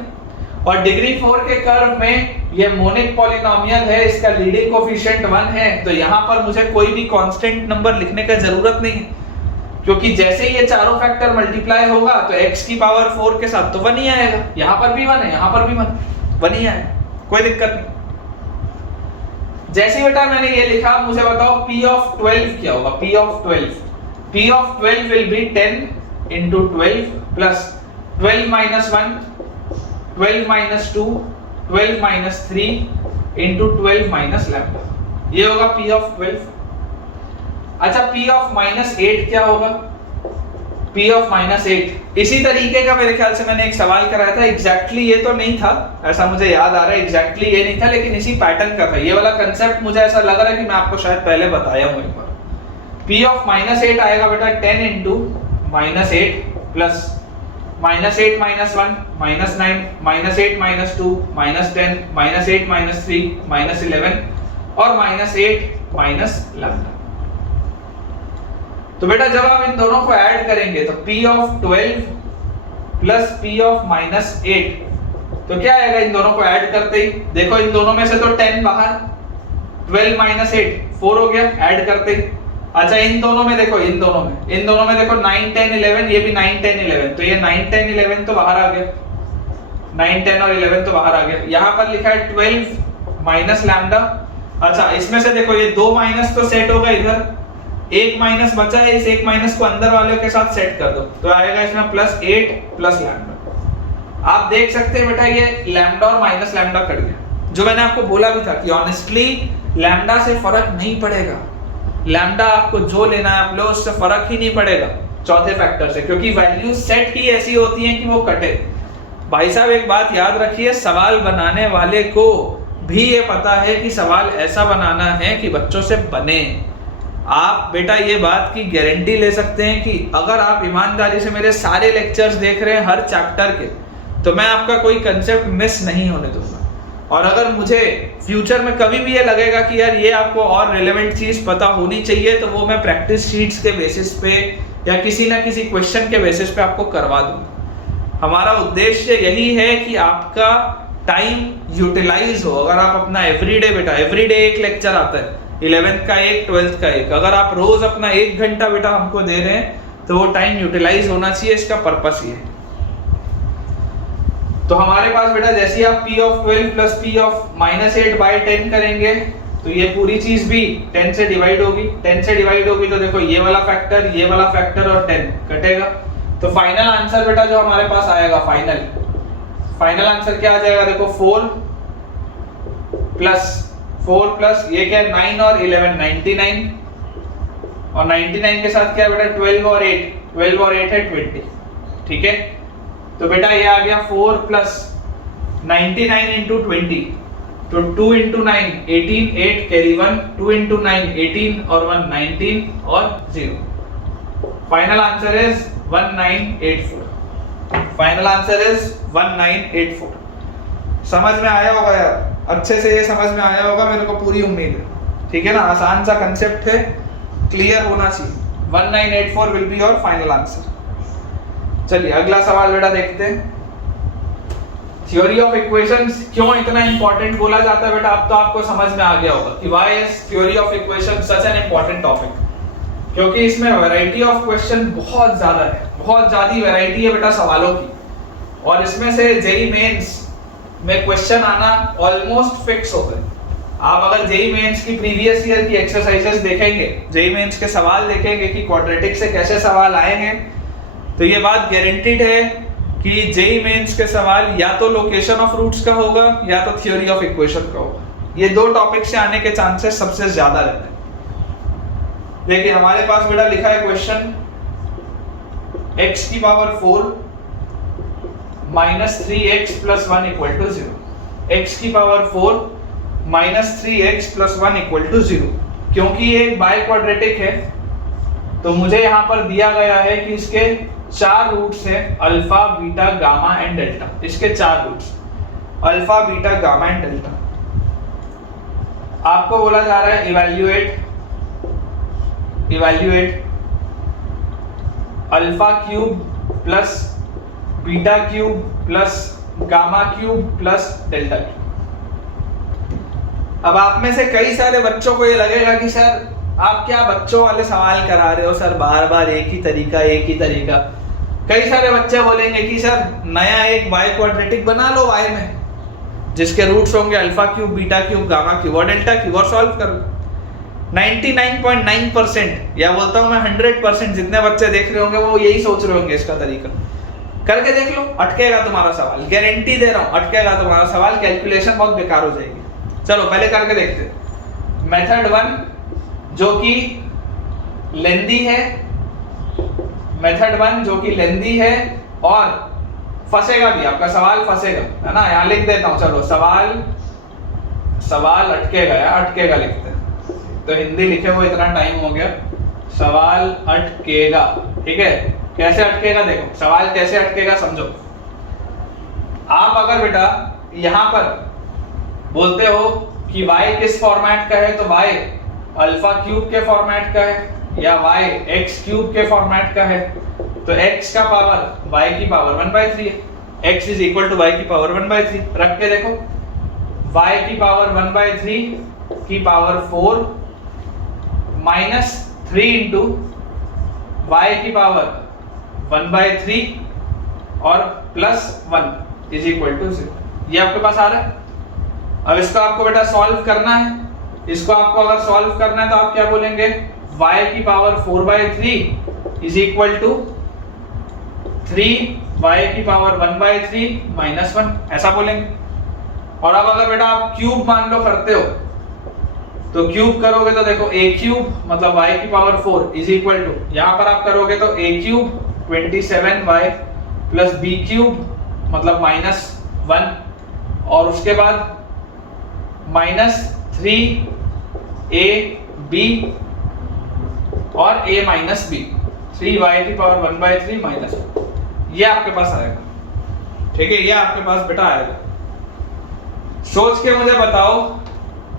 और डिग्री 4 के कर्व में ये मोनिक पॉलिनोमियल है, इसका लीडिंग कोएफिशिएंट 1 है, तो यहां पर मुझे कोई भी कांस्टेंट नंबर लिखने का जरूरत नहीं है, क्योंकि जैसे ये चारों फैक्टर मल्टीप्लाई होगा तो x की पावर 4 के साथ तो 1 ही आएगा, यहां पर भी 1 है, यहां पर भी 1 ही आएगा, कोई दिक्कत नहीं। जैसे बेटा मैंने ये लिखा, मुझे बताओ p ऑफ 12 क्या होगा, p of 12 will be 10 into 12 plus 12 minus 1, 12 minus 2, 12 minus 3 into 12 minus lambda, ये होगा p ऑफ 12। अच्छा p ऑफ -8 क्या होगा, p ऑफ -8 इसी तरीके का मेरे ख्याल से मैंने एक सवाल कराया था, एग्जैक्टली ये तो नहीं था, ऐसा मुझे याद आ रहा है, एग्जैक्टली ये नहीं था, लेकिन इसी पैटर्न का था। ये वाला कंसेप्ट मुझे ऐसा लग रहा है कि मैं आपको शायद पहले बताया हूं एक बार। p ऑफ -8 आएगा बेटा 10 into -8 plus -8 minus 1 -9 -8 minus 2 -10 -8 minus 3 -11 और -8 minus lambda। तो बेटा जब आप इन दोनों को ऐड करेंगे तो p of 12 plus p of -8, तो क्या आएगा इन दोनों को ऐड करते ही, देखो इन दोनों में से तो 10 बाहर, 12 minus 8 4 हो गया ऐड करते ही। अच्छा इन दोनों में देखो, इन दोनों में देखो 9 10 11, ये भी 9 10 11, तो ये 9 10 11 तो बाहर आ गया, 9 10 और 11 तो बाहर आ गया। यहाँ पर लिखा है 12 माइनस लैम्डा। अच्छा इसमें से देखो ये 2 माइनस तो सेट होगा, इधर एक माइनस बचा है, इस एक माइनस को अंदर वाले के साथ सेट कर दो तो आएगा इसमें +8 प्लस लैम्डा। आप देख सकते हैं बेटा ये लैम्डा और माइनस लैम्डा कट गया, जो मैंने आपको बोला भी था कि ऑनेस्टली लैम्डा से फर्क नहीं पड़ेगा, लैम्डा आपको जो लेना है आप लो, उससे फर्क ही नहीं पड़ेगा चौथे फैक्टर से, क्योंकि वैल्यू सेट ही ऐसी होती है कि वो कटे। भाई साहब एक बात याद रखिए, सवाल बनाने वाले को भी ये पता है कि सवाल ऐसा बनाना है कि बच्चों से बने। आप बेटा ये बात की गारंटी ले सकते हैं कि अगर आप ईमानदारी से मेरे सारे लेक्चर्स देख रहे हैं हर चैप्टर के, तो मैं आपका कोई कंसेप्ट मिस नहीं होने दूंगा। और अगर मुझे फ्यूचर में कभी भी ये लगेगा कि यार ये आपको और रिलेवेंट चीज पता होनी चाहिए, तो वो मैं प्रैक्टिस शीट्स के बेसिस पे या किसी ना किसी क्वेश्चन के बेसिस पे आपको करवा दूंगा। हमारा उद्देश्य यही है कि आपका टाइम यूटिलाइज हो। अगर आप अपना एवरीडे बेटा, एवरीडे एक लेक्चर आता है, 11th का एक, 12th का एक, अगर आप रोज अपना 1 घंटा बेटा हमको दे रहे हैं तो वो टाइम यूटिलाइज होना चाहिए, इसका पर्पस ये है। तो हमारे पास बेटा जैसे आप p of 12 plus p of -8 by 10 करेंगे तो ये पूरी चीज भी 10 से डिवाइड होगी, 10 से डिवाइड होगी तो देखो ये वाला फैक्टर, ये वाला फैक्टर और 10 कटेगा। तो फाइनल आंसर बेटा जो हमारे पास आएगा, फाइनल आंसर क्या आ जाएगा, देखो 4 प्लस ये क्या है 9 और 11 99, और 99 के साथ क्या है बेटा 12 और 8 है 20, ठीक है। तो बेटा ये आ गया 4 प्लस 99 इंटू 20, तो 2 इंटू 9 18, 8 कैरी 1, 2 इंटू 9 18 और 1 19 और 0। Final answer is 1984। Final answer is 1984। समझ में आया होगा यार, अच्छे से ये समझ में आया होगा, मेरे को पूरी उम्मीद है, ठीक है ना। आसान सा कंसेप्ट है, क्लियर होना चाहिए। 1984 will be your final answer. चलिए अगला सवाल बेटा देखते हैं। थ्योरी ऑफ इक्वेशंस क्यों इतना इंपॉर्टेंट बोला जाता है बेटा, अब तो आपको समझ में आ गया होगा कि why is theory of equation such an important topic. क्योंकि इसमें वैरायटी ऑफ क्वेश्चन बहुत ज्यादा है, बहुत ज्यादा वैरायटी है बेटा सवालों की, और इसमें से जेईई मेंस में क्वेश्चन आना ऑलमोस्ट फिक्स हो गए। आप अगर जेईई मेंस की प्रीवियस ईयर की एक्सरसाइजेस देखेंगे, जेईई मेंस के सवाल देखेंगे कि क्वाड्रेटिक से कैसे सवाल आए हैं, तो ये बात गारंटीड है कि जेईई मेंस के सवाल या तो लोकेशन ऑफ रूट्स का होगा या तो थ्योरी ऑफ इक्वेशन का होगा। ये दो टॉपिक से आने के चांसेस सबसे ज्यादा रहते हैं। देखिए हमारे पास बेटा लिखा है क्वेश्चन x की power 4 minus 3x plus 1 equal to 0। x की power 4 minus 3x plus 1 equal to 0। क्योंकि ये एक बाई क्वाड्रेटिक है तो मुझे यहाँ पर दिया गया है कि इसके 4 रूट्स हैं, alpha beta gamma and delta. इसके 4 roots alpha beta gamma and delta. आपको बोला जा रहा है evaluate alpha cube plus beta cube plus gamma cube plus delta cube. अब आप में से कई सारे बच्चों को ये लगेगा कि सर आप क्या बच्चों वाले सवाल करा रहे हो सर, बार बार एक ही तरीका। कई सारे बच्चे बोलेंगे कि सर नया एक वाई क्वाड्रेटिक बना लो वाई में, जिसके रूट्स होंगे alpha cube beta cube gamma cube और डेल्टा क्यूब और सॉल्व करो। 99.9% या बोलता हूं मैं 100% जितने बच्चे देख रहे होंगे वो यही सोच रहे होंगे इसका तरीका। करके देख लो, अटकेगा तुम्हारा सवाल, गारंटी दे रहा हूं अटकेगा तुम्हारा सवाल, कैलकुलेशन बहुत बेकार हो जाएगी। चलो पहले करके देखते हैं। मेथड 1 जो कि लेंदी है, और फंसेगा भी, आपका सवाल फंसेगा, है ना। यहाँ लिख देता हूँ, चलो सवाल अटकेगा लिखते हैं। तो हिंदी लिखे हुए इतना टाइम हो गया, सवाल अटकेगा, ठीक है। कैसे अटकेगा देखो, सवाल कैसे अटकेगा समझो। आप अगर बेटा यहाँ पर बोलते हो कि y किस फॉर्मेट का है, तो y अल्फा क्यूब के फॉर्मेट का है या y x क्यूब के फॉर्मेट का है, तो x का पावर y की पावर 1/3 है। x is equal to y की पावर 1/3। रख के देखो, y की पावर 1/3 की पावर 4 माइनस 3 इंटू y की पावर 1/3 और प्लस 1 इज इक्वल टू 0। ये आपके पास आ रहा है। अब इसको आपको बेटा सॉल्व करना है। इसको आपको अगर सॉल्व करना है तो आप क्या बोलेंगे, y की power 4/3 is equal to 3y की पावर 1/3 माइनस 1, ऐसा बोलेंगे। और अब अगर बेटा आप क्यूब मान लो करते हो, तो क्यूब करोगे तो देखो a क्यूब मतलब y की पावर 4 इज इक्वल टू, यहां पर आप करोगे तो a cube 27y plus b cube मतलब माइनस 1 और उसके बाद माइनस 3ab और a माइनस b, 3y की पावर 1/3 माइनस 1, ये आपके पास आएगा, ठीक है। ये आपके पास बेटा आएगा। सोच के मुझे बताओ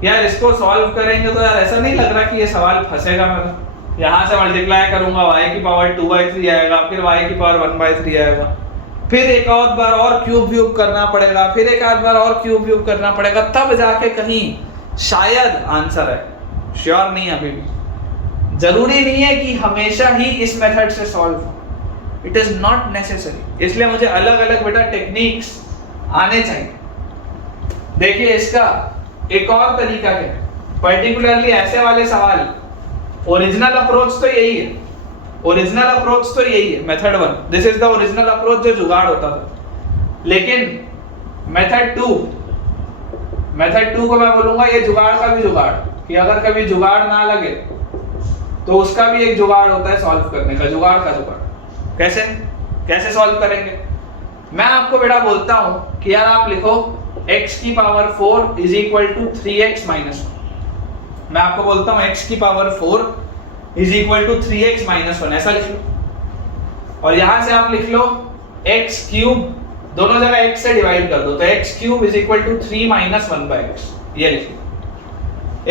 यार, इसको सॉल्व करेंगे तो यार ऐसा नहीं लग रहा कि ये सवाल फंसेगा मेरा। यहां से मल्टीप्लाई करूंगा y की पावर 2/3 आएगा, फिर y की पावर 1/3 आएगा, फिर एक और बार और क्यूब करना पड़ेगा, फिर एक आध बार और क्यूब करना पड़ेगा, तब जाके कहीं शायद आंसर है। श्योर नहीं, अभी भी जरूरी नहीं है कि हमेशा ही इस मेथड से सॉल्व हो, इट इज नॉट नेसेसरी। इसलिए मुझे अलग अलग बेटा टेक्निक्स आने चाहिए। देखिए इसका एक और तरीका क्या है, पर्टिकुलरली ऐसे वाले सवाल, ओरिजिनल अप्रोच तो यही है, method 1 this is the original approach जो जुगाड़ होता था। लेकिन मेथड 2 को मैं बोलूंगा ये जुगाड़ का भी जुगाड़, कि अगर कभी जुगाड़ ना लगे तो उसका भी एक जुगाड़ होता है सॉल्व करने का, जुगाड़ का जुगाड़। कैसे सॉल्व करेंगे, मैं आपको बेटा बोलता हूं कि यार आप लिखो x की power 4 is equal to 3x minus 1। मैं आपको बोलता हूं x की power 4 is equal to 3x minus 1, ऐसा लिख लो। और यहां से आप लिख लो x क्यूब, दोनों जगह x से डिवाइड कर दो, तो x cube is equal to 3 minus 1/x, ये लिख लो।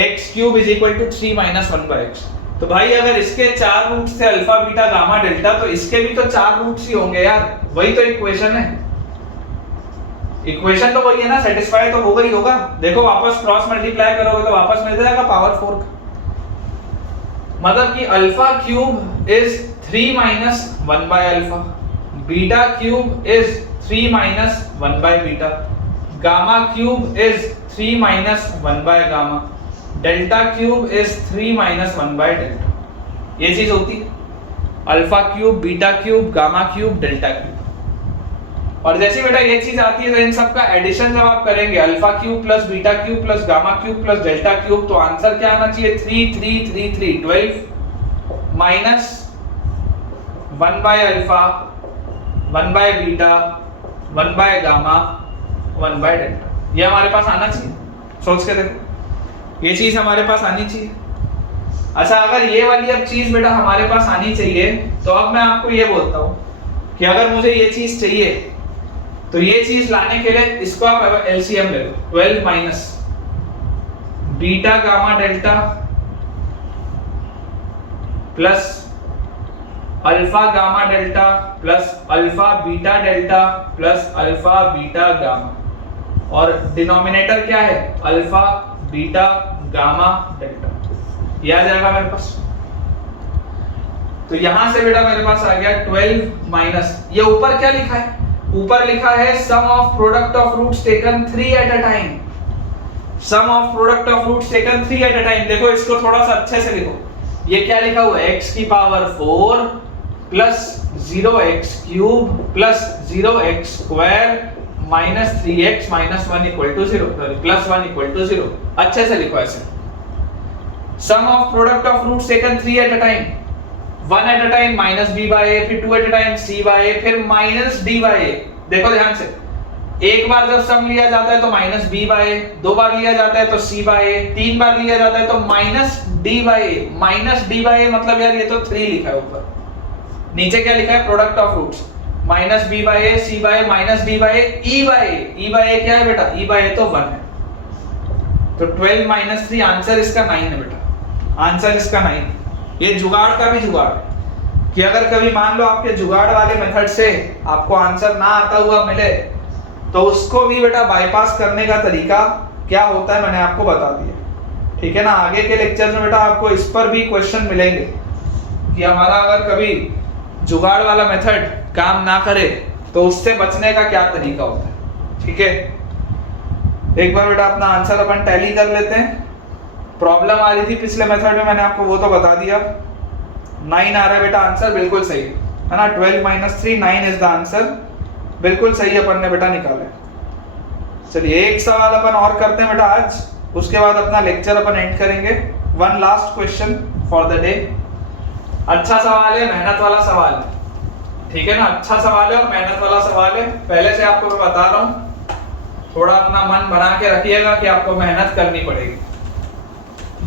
x cube is equal to 3 minus 1/x। तो भाई अगर इसके 4 रूट्स थे अल्फा बीटा गामा डेल्टा, तो इसके भी तो 4 रूट्स ही होंगे यार, वही तो इक्वेशन है। इक्वेशन तो वही है ना, सेटिस्फाई तो होगा ही होगा। देखो वापस क्रॉस मल्टीप्लाई करोगे तो वापस मिल जाएगा पावर 4 का, मतलब कि alpha cube is 3 minus 1 by alpha, beta cube is 3 minus 1 by beta, gamma cube is 3 minus 1 by gamma, delta cube is 3 minus 1 by delta. ये चीज होती है alpha cube, beta cube, gamma cube, delta cube. और जैसे बेटा ये चीज आती है तो इन सब का एडिशन जब आप करेंगे alpha cube plus beta cube plus gamma cube plus delta cube, तो आंसर क्या आना चाहिए 3 3 3 3 12 minus 1 by alpha 1 by beta 1 by gamma 1 by delta. ये हमारे पास आना चाहिए, सोच के देखो ये चीज हमारे पास आनी चाहिए। अच्छा अगर ये वाली अब चीज बेटा हमारे पास आनी चाहिए तो अब मैं आपको ये बोलता हूं कि अगर मुझे ये चीज चाहिए तो ये चीज लाने के लिए इसको आप एलसीएम ले लो, 12 minus beta gamma delta plus alpha gamma delta plus alpha beta delta plus alpha beta gamma, और डिनोमिनेटर क्या है अल्फा बीटा गामा डेल्टा, ये आ जाएगा मेरे पास। तो यहां से बेटा मेरे पास आ गया 12 माइनस, ये ऊपर क्या लिखा है, ऊपर लिखा है sum of product of roots taken 3 at a time, sum of product of roots taken 3 at a time. देखो इसको थोड़ा सा अच्छे से लिखो, ये क्या लिखा हुआ है x की power 4 plus 0x cube plus 0x square minus 3x minus 1 equal to 0 plus 1 equal to 0। अच्छे से लिखो ऐसे, sum of product of roots taken 3 at a time, 1 at a time minus b by a, फिर 2 at a time c by a, फिर minus d by a। देखो ध्यान से, एक बार जब सम लिया जाता है तो माइनस b बाय a, दो बार लिया जाता है तो c बाय a, तीन बार लिया जाता है तो minus d by a। Minus d by a मतलब यार ये तो 3 लिखा है ऊपर, नीचे क्या लिखा है product of roots minus b by a, c by a, minus d by a, e by a। e by a क्या है बेटा, e बाय a तो 1 है, तो 12 माइनस 3 आंसर इसका 9 है बेटा, आंसर इसका 9। ये जुगाड़ का भी जुगाड़ है कि अगर कभी मान लो आपके जुगाड़ वाले मेथड से आपको आंसर ना आता हुआ मिले तो उसको भी बेटा बाईपास करने का तरीका क्या होता है मैंने आपको बता दिया, ठीक है ना। आगे के लेक्चर में बेटा आपको इस पर भी क्वेश्चन मिलेंगे कि हमारा अगर कभी जुगाड़ वाला मेथड काम ना करे तो उससे बचने का क्या तरीका होता है, ठीक है। एक बार बेटा अपना आंसर अपन टैली कर लेते हैं। प्रॉब्लम आ रही थी पिछले मेथड में, मैंने आपको वो तो बता दिया। 9 आ रहा है बेटा, आंसर बिल्कुल सही है ना। 12 माइनस 3 9 इज द आंसर, बिल्कुल सही अपन ने बेटा निकाला। चलिए एक सवाल अपन और करते हैं बेटा आज, उसके बाद अपना लेक्चर अपन एंड करेंगे। One last question for the day. अच्छा सवाल है, मेहनत वाला सवाल है, ठीक है ना। अच्छा सवाल है और मेहनत वाला सवाल है, पहले से आपको मैं बता रहा हूँ। थोड़ा अपना मन बना के रखिएगा कि आपको मेहनत करनी पड़ेगी।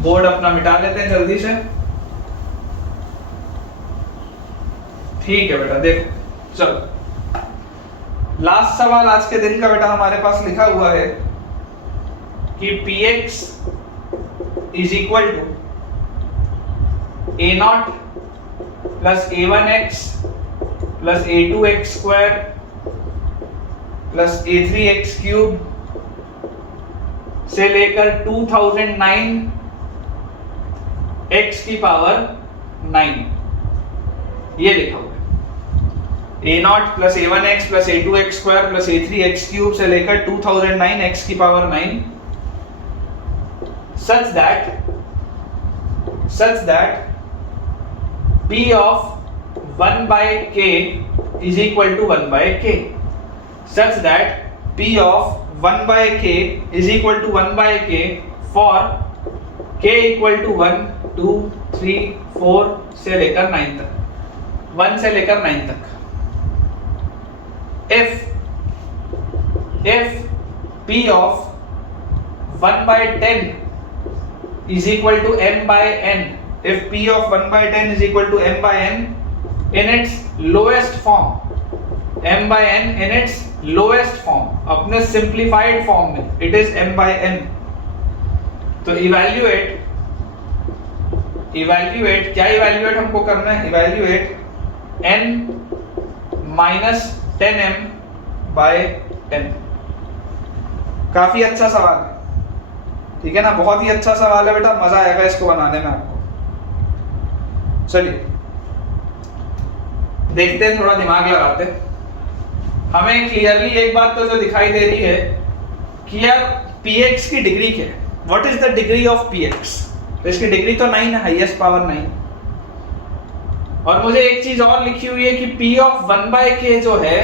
बोर्ड अपना मिटा लेते हैं जल्दी से, ठीक है बेटा। देखो चलो लास्ट सवाल आज के दिन का बेटा हमारे पास लिखा हुआ है कि px is equal to a0 plus a1x plus a2x square plus a3x cube से लेकर 2009 x की पावर 9, ये लिखा हुआ है। a0 plus a1x plus a2x square plus a3x cube से लेकर 2009 x की power 9 such that p of 1 by k is equal to 1 by k, such that p of 1 by k is equal to 1 by k for k equal to 1 2 3 4 से लेकर 9 तक, 1 से लेकर 9 तक। if p of 1 by 10 is equal to m by n, if p of 1 by 10 is equal to m by n in its lowest form, m by n in its lowest form, अपने simplified form में it is m by n। तो evaluate क्या evaluate हमको करना है, evaluate n minus 10m by n। काफी अच्छा सवाल है, ठीक है ना, बहुत ही अच्छा सवाल है बेटा, मजा आएगा इसको बनाने में आपको। चलिए देखते हैं, थोड़ा दिमाग लगाते हैं। हमें क्लियरली एक बात तो जो दिखाई दे रही है कि यार px की डिग्री क्या है, what is the degree of px। तो इसकी डिग्री तो 9 है, हाईएस्ट पावर 9। और मुझे एक चीज और लिखी हुई है कि p ऑफ 1 by k जो है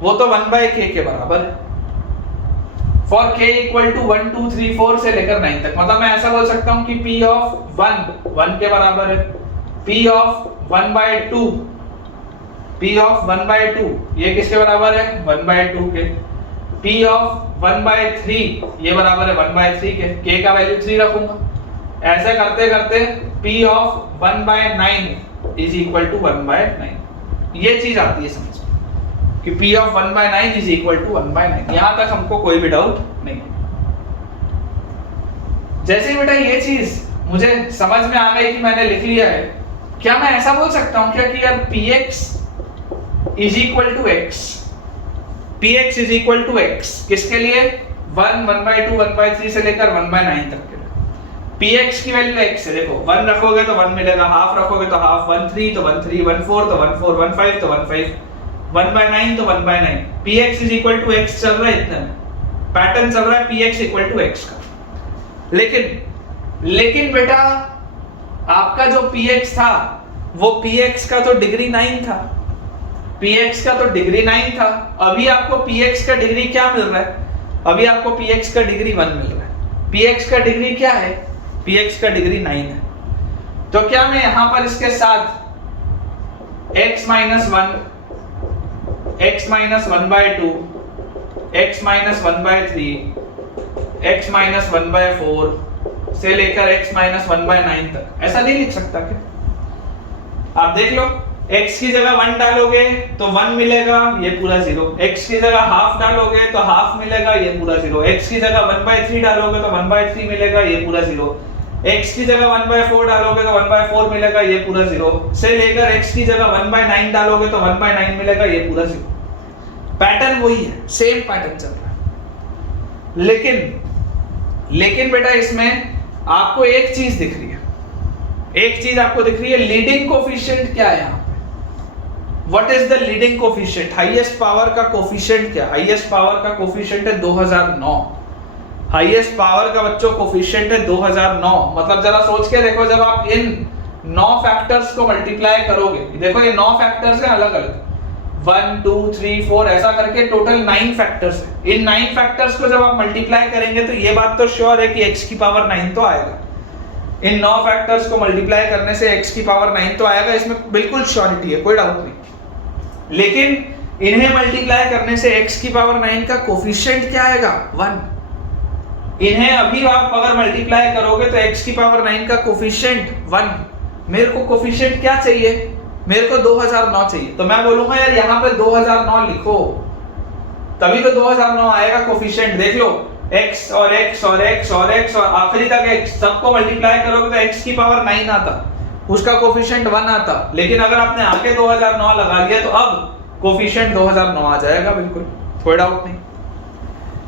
वो तो 1/k के बराबर है। फॉर k इक्वल टू 1 2 3 4 से लेकर 9 तक, मतलब मैं ऐसा बोल सकता हूं कि p ऑफ 1 के बराबर है, p ऑफ 1/2 ये किसके बराबर है? 1/2 के। p ऑफ 1/3 ये बराबर है 1/3 के। k का वैल्यू 3 रखूंगा। ऐसे करते करते p of 1/9 is equal to 1/9, ये चीज आती है समझ कि p of 1/9 is equal to 1/9। यहां तक हमको कोई भी डाउट नहीं। जैसे बेटा ये चीज मुझे समझ में आ गई कि मैंने लिख लिया है, क्या मैं ऐसा बोल सकता हूं क्या कि यार px is equal to x, px is equal to x किसके लिए? 1 1/2 1/3 से लेकर 1/9 तक के लिए। px की वैल्यू x है, देखो 1 रखोगे तो 1 मिलेगा, हाफ रखोगे तो हाफ, 1/3 तो 1/3, 1/4 तो 1/4, 1/5 तो 1/5, 1/9 तो 1/9। px is equal to x चल रहा है, इतना पैटर्न चल रहा है px इक्वल टू x का। लेकिन बेटा आपका जो px था वो px का तो डिग्री 9 था, px का तो डिग्री 9 था। अभी आपको px का डिग्री क्या मिल रहा है? अभी आपको px का डिग्री 1 मिल रहा है। px का डिग्री क्या है? px का डिग्री 9 है। तो क्या मैं यहां पर इसके साथ x - 1, x - 1/2, x - 1/3, x - 1/4 से लेकर x - 1/9 तक ऐसा नहीं लिख सकता क्या? आप देख लो, x की जगह 1 डालोगे तो 1 मिलेगा, ये पूरा 0। x की जगह हाफ डालोगे तो हाफ मिलेगा, ये पूरा 0। x की जगह 1/3 डालोगे तो 1/3 मिलेगा, ये पूरा 0। x की जगह 1/4 डालोगे तो 1/4 मिलेगा, ये पूरा 0। से लेकर x की जगह 1/9 डालोगे तो 1/9 मिलेगा, ये पूरा 0। पैटर्न वही है, सेम पैटर्न चल रहा है। लेकिन बेटा इसमें आपको एक चीज दिख रही है, एक चीज आपको दिख रही है, लीडिंग कोफिशिएंट क्या है यहाँ पे? What is the leading coefficient? Highest power का कोफिशिएंट क्या? हाईएस्ट पावर का कोफिशिएंट है 2009। हाईएस्ट पावर का बच्चों कोफिशिएंट है 2009। मतलब जरा सोच के देखो, जब आप इन 9 फैक्टर्स को मल्टीप्लाई करोगे, देखो ये 9 फैक्टर्स हैं अलग अलग, 1 2 3 4 ऐसा करके टोटल 9 फैक्टर्स है। इन 9 फैक्टर्स को जब आप मल्टीप्लाई करेंगे तो ये बात तो श्योर है कि x की पावर 9 तो आएगा। इन 9 फैक्टर्स को मल्टीप्लाई करने से x की पावर 9 तो आएगा, इसमें बिल्कुल श्योरिटी है, कोई डाउट नहीं। लेकिन इन्हें मल्टीप्लाई करने से x की पावर 9 का कोफिशिएंट क्या आएगा? 1। इन्हें अभी आप अगर मल्टीप्लाई करोगे तो x की पावर 9 का कोफिशिएंट 1। मेरे को कोफिशिएंट क्या चाहिए? मेरे को 2009 चाहिए। तो मैं बोलूंगा यार यहाँ पे 2009 लिखो, तभी तो 2009 आएगा कोफिशिएंट। देख लो, x और x और x और x और आखिरी तक x, सबको मल्टीप्लाई करोगे तो x की पावर 9 आता, उसका कोफिशिएंट 1 आता। लेकिन अगर आपने आके 2009 लगा लिया तो अब कोफिशिएंट 2009 आ जाएगा, बिल्कुल कोई डाउट नहीं।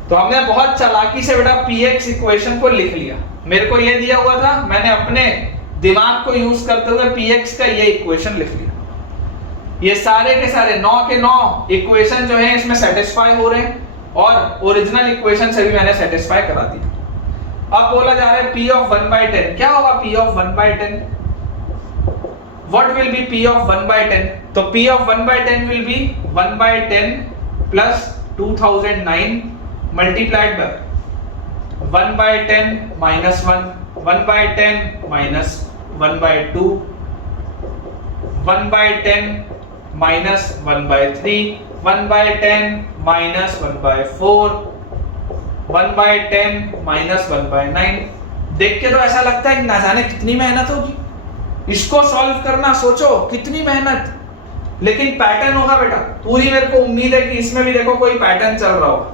तो हमने बहुत चालाकी से बेटा px इक्वेशन को लिख लिया। मेरे को ये दिया हुआ था, मैंने अपने दिमाग को यूज करते हुए px का ये इक्वेशन लिख लिया। ये सारे के सारे 9 के 9 इक्वेशन जो है इसमें सेटिस्फाई हो रहे हैं और ओरिजिनल इक्वेशन से भी मैंने सेटिस्फाई करा दिया। अब बोला जा रहा है p ऑफ 1/10 क्या होगा? p of 1/10 what will be p of 1/10? तो p of 1/10 will be 1/10 plus 2009 multiplied by 1/10 minus 1, 1/10 minus 1/2, 1/10 minus 1/3, 1/10 minus 1/4, 1/10 minus 1/9। देख के तो ऐसा लगता है कि ना जाने कितनी मेहनत होगी इसको सॉल्व करना, सोचो कितनी मेहनत, लेकिन पैटर्न होगा बेटा। पूरी मेरे को उम्मीद है कि इसमें भी देखो कोई पैटर्न चल रहा होगा,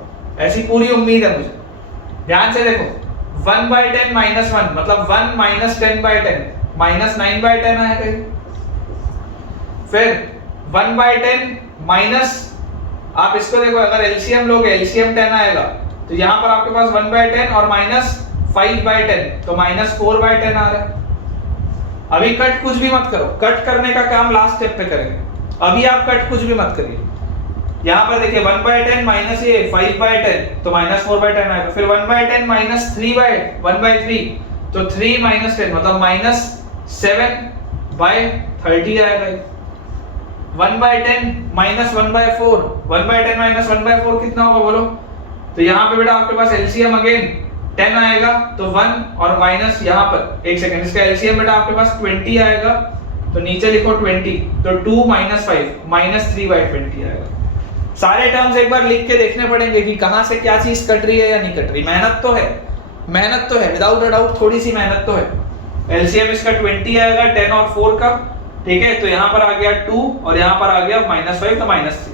ऐसी पूरी उम्मीद है मुझे। ध्यान से देखो, 1/10 माइनस 1 मतलब 1 माइनस 10/10 माइनस 9/10 आएगा। फिर 1/10 माइनस, आप इसको देखो, अगर एलसीएम लोगे एलसीएम 10 आएगा, तो यहां पर आपके पास 1/10 और माइनस 5/10 तो माइनस 4/10 आ रहा है। अभी कट कुछ भी मत करो, कट करने का काम लास्ट स्टेप पे करेंगे, अभी आप कट कुछ भी मत करिए। यहां पर देखिए 1/10 माइनस ये 5/10 तो माइनस 4/10 आएगा। फिर 1/10 माइनस 1/3 तो 3 माइनस 10 मतलब माइनस 7/30 आएगा। 1/10 माइनस 1/4, 1/10 माइनस 1/4 कितना होगा बोलो। तो यहाँ पे बेटा आपके पास एलसीएम अगेन 10 आएगा, तो 1 और माइनस यहाँ पर एक सेकंड, इसका एलसीएम बेटा आपके पास 20 आएगा, तो नीचे लिखो 20, तो 2 माइनस 5 माइनस 3/20 आएगा। सारे टर्म्स एक बार लिख के देखने पड़ेंगे कि कहां से क्या चीज कट रही है या नहीं कट रही। मेहनत तो है, विदाउट अ डाउट थोड़ी सी मेहनत तो है। एलसीएम इसका 20 आएगा 10 और 4 का, ठीक है, तो यहाँ पर आ गया 2 और यहाँ पर आ गया -5, तो -3।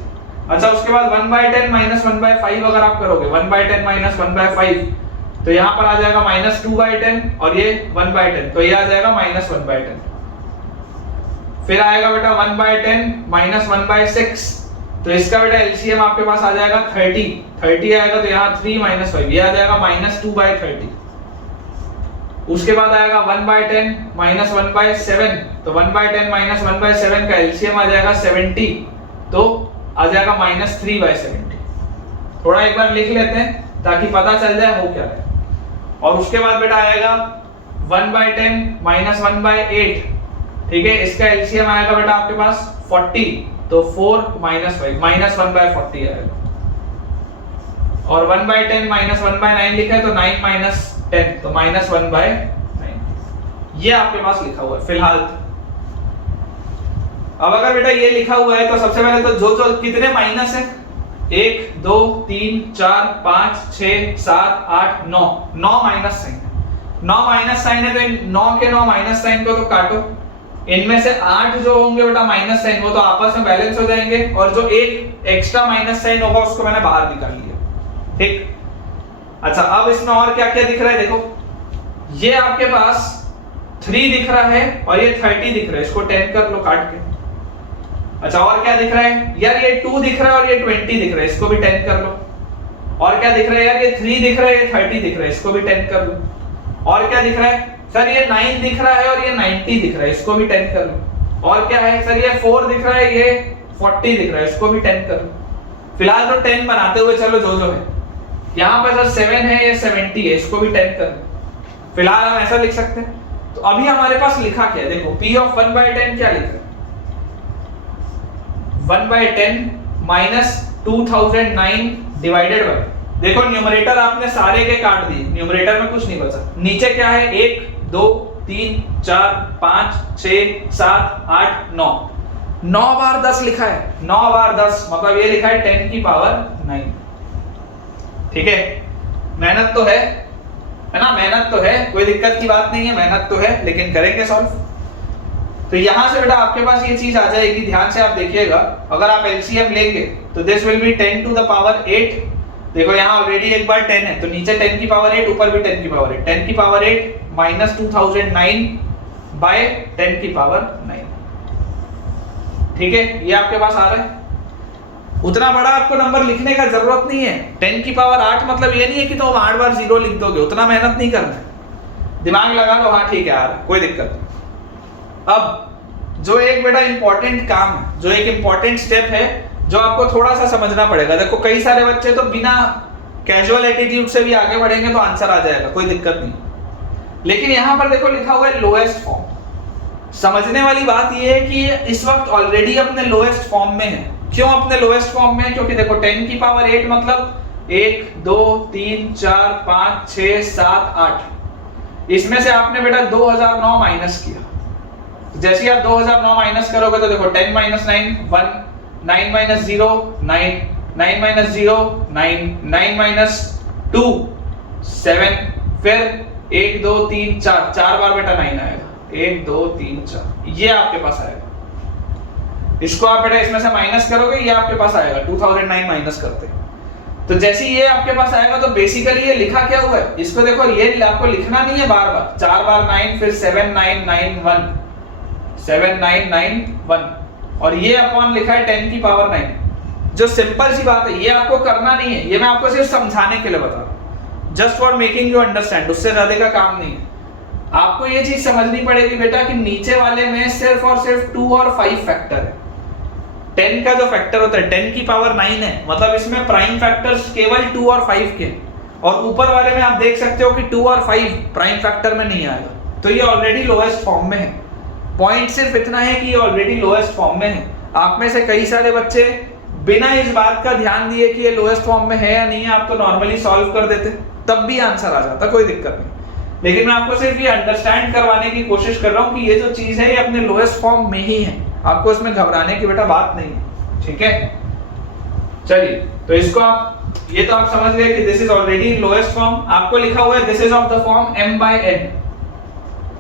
अच्छा, उसके बाद 1/10 माइनस 1/5 अगर आप करोगे 1/10 माइनस 1/5, तो यहाँ पर आ जाएगा -2/10 और ये 1/10, तो ये आ जाएगा -1/10। फिर आएगा बेटा 1/10 माइनस 1/6, तो इसका बेटा एलसीएम आपके पास आ जाएगा 30 आएगा, तो यहाँ 3 माइनस 5, ये आ जाएगा -2/30। उसके बाद आएगा 1/10 माइनस 1/7, तो 1/10 माइनस 1/7 का एलसीएम आ जाएगा 70, तो आ जाएगा -3/70। थोड़ा एक बार लिख लेते हैं ताकि पता चल जाए हो क्या है। और उसके बाद बेटा आएगा 1/10 माइनस 1/8, ठीक है, इसका एलसीएम आएगा बेटा आपके पास 40, तो 4 माइनस 5 माइनस 1/40 आएगा। और 1/10 माइनस 1/9 लिखा है, तो 9 माइनस 10, तो -1/9, ये आपके पास लिखा हुआ है फिलहाल। अब अगर बेटा ये लिखा हुआ है तो सबसे पहले तो जो कितने माइनस है, 1 2 3 4 5 6 7 8 9 माइनस साइन है। 9 माइनस साइन है, तो इन 9 के 9 माइनस साइन को तो काटो, इनमें से 8 जो होंगे बेटा माइनस साइन वो तो आपस में बैलेंस हो जाएंगे, और जो एक एक्स्ट्रा माइनस साइन होगा उसको मैंने बाहर निकाल लिया, ठीक। अच्छा, अब इसमें और क्या क्या दिख रहा है, देखो ये आपके पास 3 दिख रहा है और ये 30 दिख रहा है, इसको 10 कर लो काट के। अच्छा, और क्या दिख रहा है यार, ये 2 दिख रहा है और ये 20 दिख रहा है, इसको भी 10 कर लो। और क्या दिख रहा है यार, ये 3 दिख रहा है, ये 30 दिख रहा है, इसको भी 10 कर लो। और क्या दिख रहा है सर, ये 9 दिख रहा है और ये 90 दिख रहा है, इसको भी 10 कर लो। और क्या है सर, ये 4 दिख रहा है, ये 40 दिख रहा है, इसको भी 10 कर लो। फिलहाल तो 10 बनाते हुए चलो जो है। यहाँ पर सर 7 है, ये 70 है, इसको भी 10 कर लो। फिलहाल हम ऐसा लिख सकते हैं। तो अभी हमारे पास लिखा क्या है, देखो P of 1/10 क्या लिखा है, 1/10 माइनस 2009 डिवाइडेड बाय, देखो न्यूमरेटर आपने सारे के काट दिए, न्यूमरेटर में कुछ नहीं बचा। नीचे क्या है, 1 2 3 4 5 6 7 8 9 बार 10 लिखा है, 9 बार 10 मतलब ये लिखा है 10 की पावर 9, ठीक है। मेहनत तो है ना, मेहनत तो है, कोई दिक्कत की बात नहीं है, मेहनत तो है, लेकिन करेंगे सॉल्व। तो यहां से बेटा आपके पास ये चीज आ जाएगी, ध्यान से आप देखिएगा। अगर आप एलसीएम लेंगे तो this will be 10 to the power 8, देखो यहाँ ऑलरेडी एक बार 10 है, तो नीचे 10 की पावर 8, ऊपर भी 10 की पावर 8, 10 की पावर 8 माइनस 2009 बाय 10 की पावर 9, ठीक है, ये आपके पास आ रहा है। उतना बड़ा आपको नंबर लिखने का जरूरत नहीं है, 10 की पावर 8 मतलब ये नहीं है कि तुम 8 बार 0 लिख दोगे, उतना मेहनत नहीं करना है, दिमाग लगा लो, हाँ ठीक है यार कोई दिक्कत नहीं। अब जो एक बेटा इंपॉर्टेंट काम है, जो एक इंपॉर्टेंट स्टेप है जो आपको थोड़ा सा समझना पड़ेगा। देखो कई सारे बच्चे तो बिना कैजुअल एटीट्यूड से भी आगे बढ़ेंगे तो आंसर आ जाएगा, कोई दिक्कत नहीं, लेकिन यहां पर देखो लिखा हुआ है लोएस्ट फॉर्म। समझने वाली बात यह है कि ये इस वक्त ऑलरेडी अपने लोएस्ट फॉर्म में है। क्यों अपने लोएस्ट फॉर्म में? क्योंकि देखो 10 की पावर 8 मतलब 1 2 3 4 5 6 7 8, इसमें से आपने बेटा 2009 माइनस किया। जैसे ही आप 2009 माइनस करोगे तो देखो 10 माइनस 9 1, 9 माइनस 0 9, 9 माइनस 0 9, 9 माइनस 2 7, फिर 1 2 3 4, 4 बार बेटा 9 आएगा, 1 2 3 4, ये आपके पास आएगा। इसको आप बेटा इसमें से माइनस करोगे, ये आपके पास आएगा 2009 माइनस करते। तो जैसे ये आपके पास आएगा तो बेसिकली ये लिखा क्या हुआ है, इसको देखो ये आपको लिखना नहीं है बार बार, 4 बार 9, फिर 7 9 9 1, 7 9 9 1, और ये अपॉन लिखा है 10 की पावर 9। जो सिंपल सी बात है, ये आपको करना नहीं है, ये मैं आपको सिर्फ समझाने के लिए बता रहा हूं, just for making you understand, उससे ज्यादा का काम नहीं है। आपको ये चीज समझनी पड़ेगी बेटा कि नीचे वाले में सिर्फ और सिर्फ 2 और 5 फैक्टर है। 10 का जो फैक्टर होता है 10 की पावर 9 है, मतलब इसमें प्राइम फैक्टर्स केवल 2 और 5 के, और ऊपर वाले में आप देख सकते हो कि 2 और 5 प्राइम फैक्टर में नहीं आएगा, तो ये ऑलरेडी लोएस्ट फॉर्म में है। पॉइंट सिर्फ इतना है कि ये ऑलरेडी लोएस्ट फॉर्म में है। आप में से कई सारे बच्चे बिना इस बात का ध्यान दिए कि ये लोएस्ट फॉर्म में है या नहीं है, आप तो नॉर्मली सॉल्व कर देते, तब भी आंसर आ जाता, कोई दिक्कत नहीं। लेकिन मैं आपको सिर्फ ये अंडरस्टैंड करवाने की कोशिश कर रहा हूं कि ये जो चीज है ये अपने लोएस्ट फॉर्म में ही है, आपको इसमें घबराने की बेटा बात नहीं है, ठीक है। चलिए, तो इसको आप ये तो आप समझ गए कि this is already lowest form. आपको लिखा हुआ है this is of the form m by n,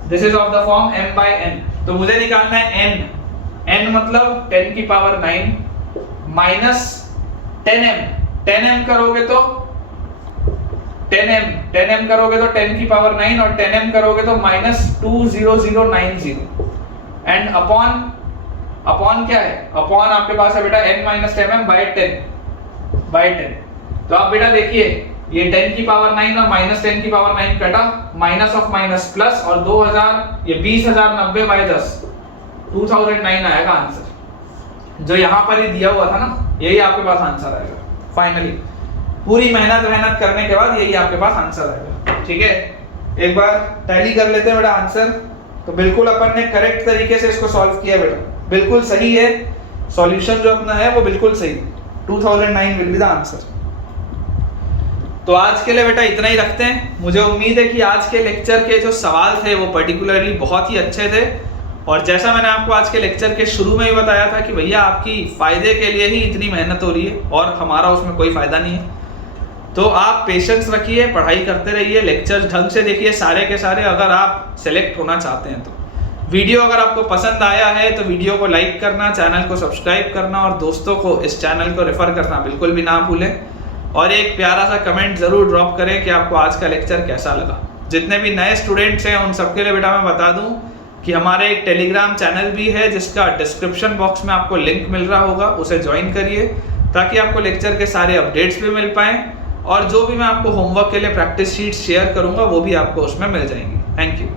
this is of the form m by n। तो मुझे निकालना है n, n मतलब 10 की पावर 9 माइनस 10m, 10m करोगे तो 10m करोगे तो 10 की पावर 9 और 10m करोगे तो माइनस 20090 एंड अपॉन क्या है, अपॉन आपके पास है बेटा n माइनस 10m बाय 10। तो आप बेटा देखिए ये 10 की पावर 9 और माइनस 10 की पावर 9 कटा, माइनस ऑफ माइनस प्लस, और 2000 ये 20,090 बाय 10 2009 आएगा आंसर, जो यहाँ पर ही दिया हुआ था ना, यही आपके पास आंसर आएगा फाइनली। पूरी मेहनत करने के बाद यही आपके पास आंसर आएगा, ठीक है। एक बार टैली कर लेते हैं बेटा आंसर। तो बिल्कुल अपन ने करेक्ट तरीके से इसको सॉल्व किया बेटा, बिल्कुल सही है, सॉल्यूशन जो अपना है वो बिल्कुल सही, 2009 विल बी द आंसर। तो आज के लिए बेटा इतना ही रखते हैं। मुझे उम्मीद है कि आज के लेक्चर के जो सवाल थे वो पर्टिकुलरली बहुत ही अच्छे थे, और जैसा मैंने आपको आज के लेक्चर के शुरू में ही बताया था कि भैया आपकी फायदे के लिए ही इतनी मेहनत हो रही है और हमारा उसमें कोई फायदा नहीं है। तो आप पेशेंस रखिए, पढ़ाई करते रहिए, लेक्चर ढंग से देखिए सारे के सारे, अगर आप सेलेक्ट होना चाहते हैं तो। वीडियो अगर आपको पसंद आया है तो वीडियो को लाइक करना, चैनल को सब्सक्राइब करना और दोस्तों को इस चैनल को रेफर करना बिल्कुल भी ना भूलें। और एक प्यारा सा कमेंट जरूर ड्रॉप करें कि आपको आज का लेक्चर कैसा लगा। जितने भी नए स्टूडेंट्स हैं उन सबके लिए बेटा मैं बता दूं कि हमारे एक टेलीग्राम चैनल भी है जिसका डिस्क्रिप्शन बॉक्स में आपको लिंक मिल रहा होगा, उसे ज्वाइन करिए ताकि आपको लेक्चर के सारे अपडेट्स भी मिल पाएँ, और जो भी मैं आपको होमवर्क के लिए प्रैक्टिस शीट शेयर करूंगा वो भी आपको उसमें मिल जाएंगी। Thank you.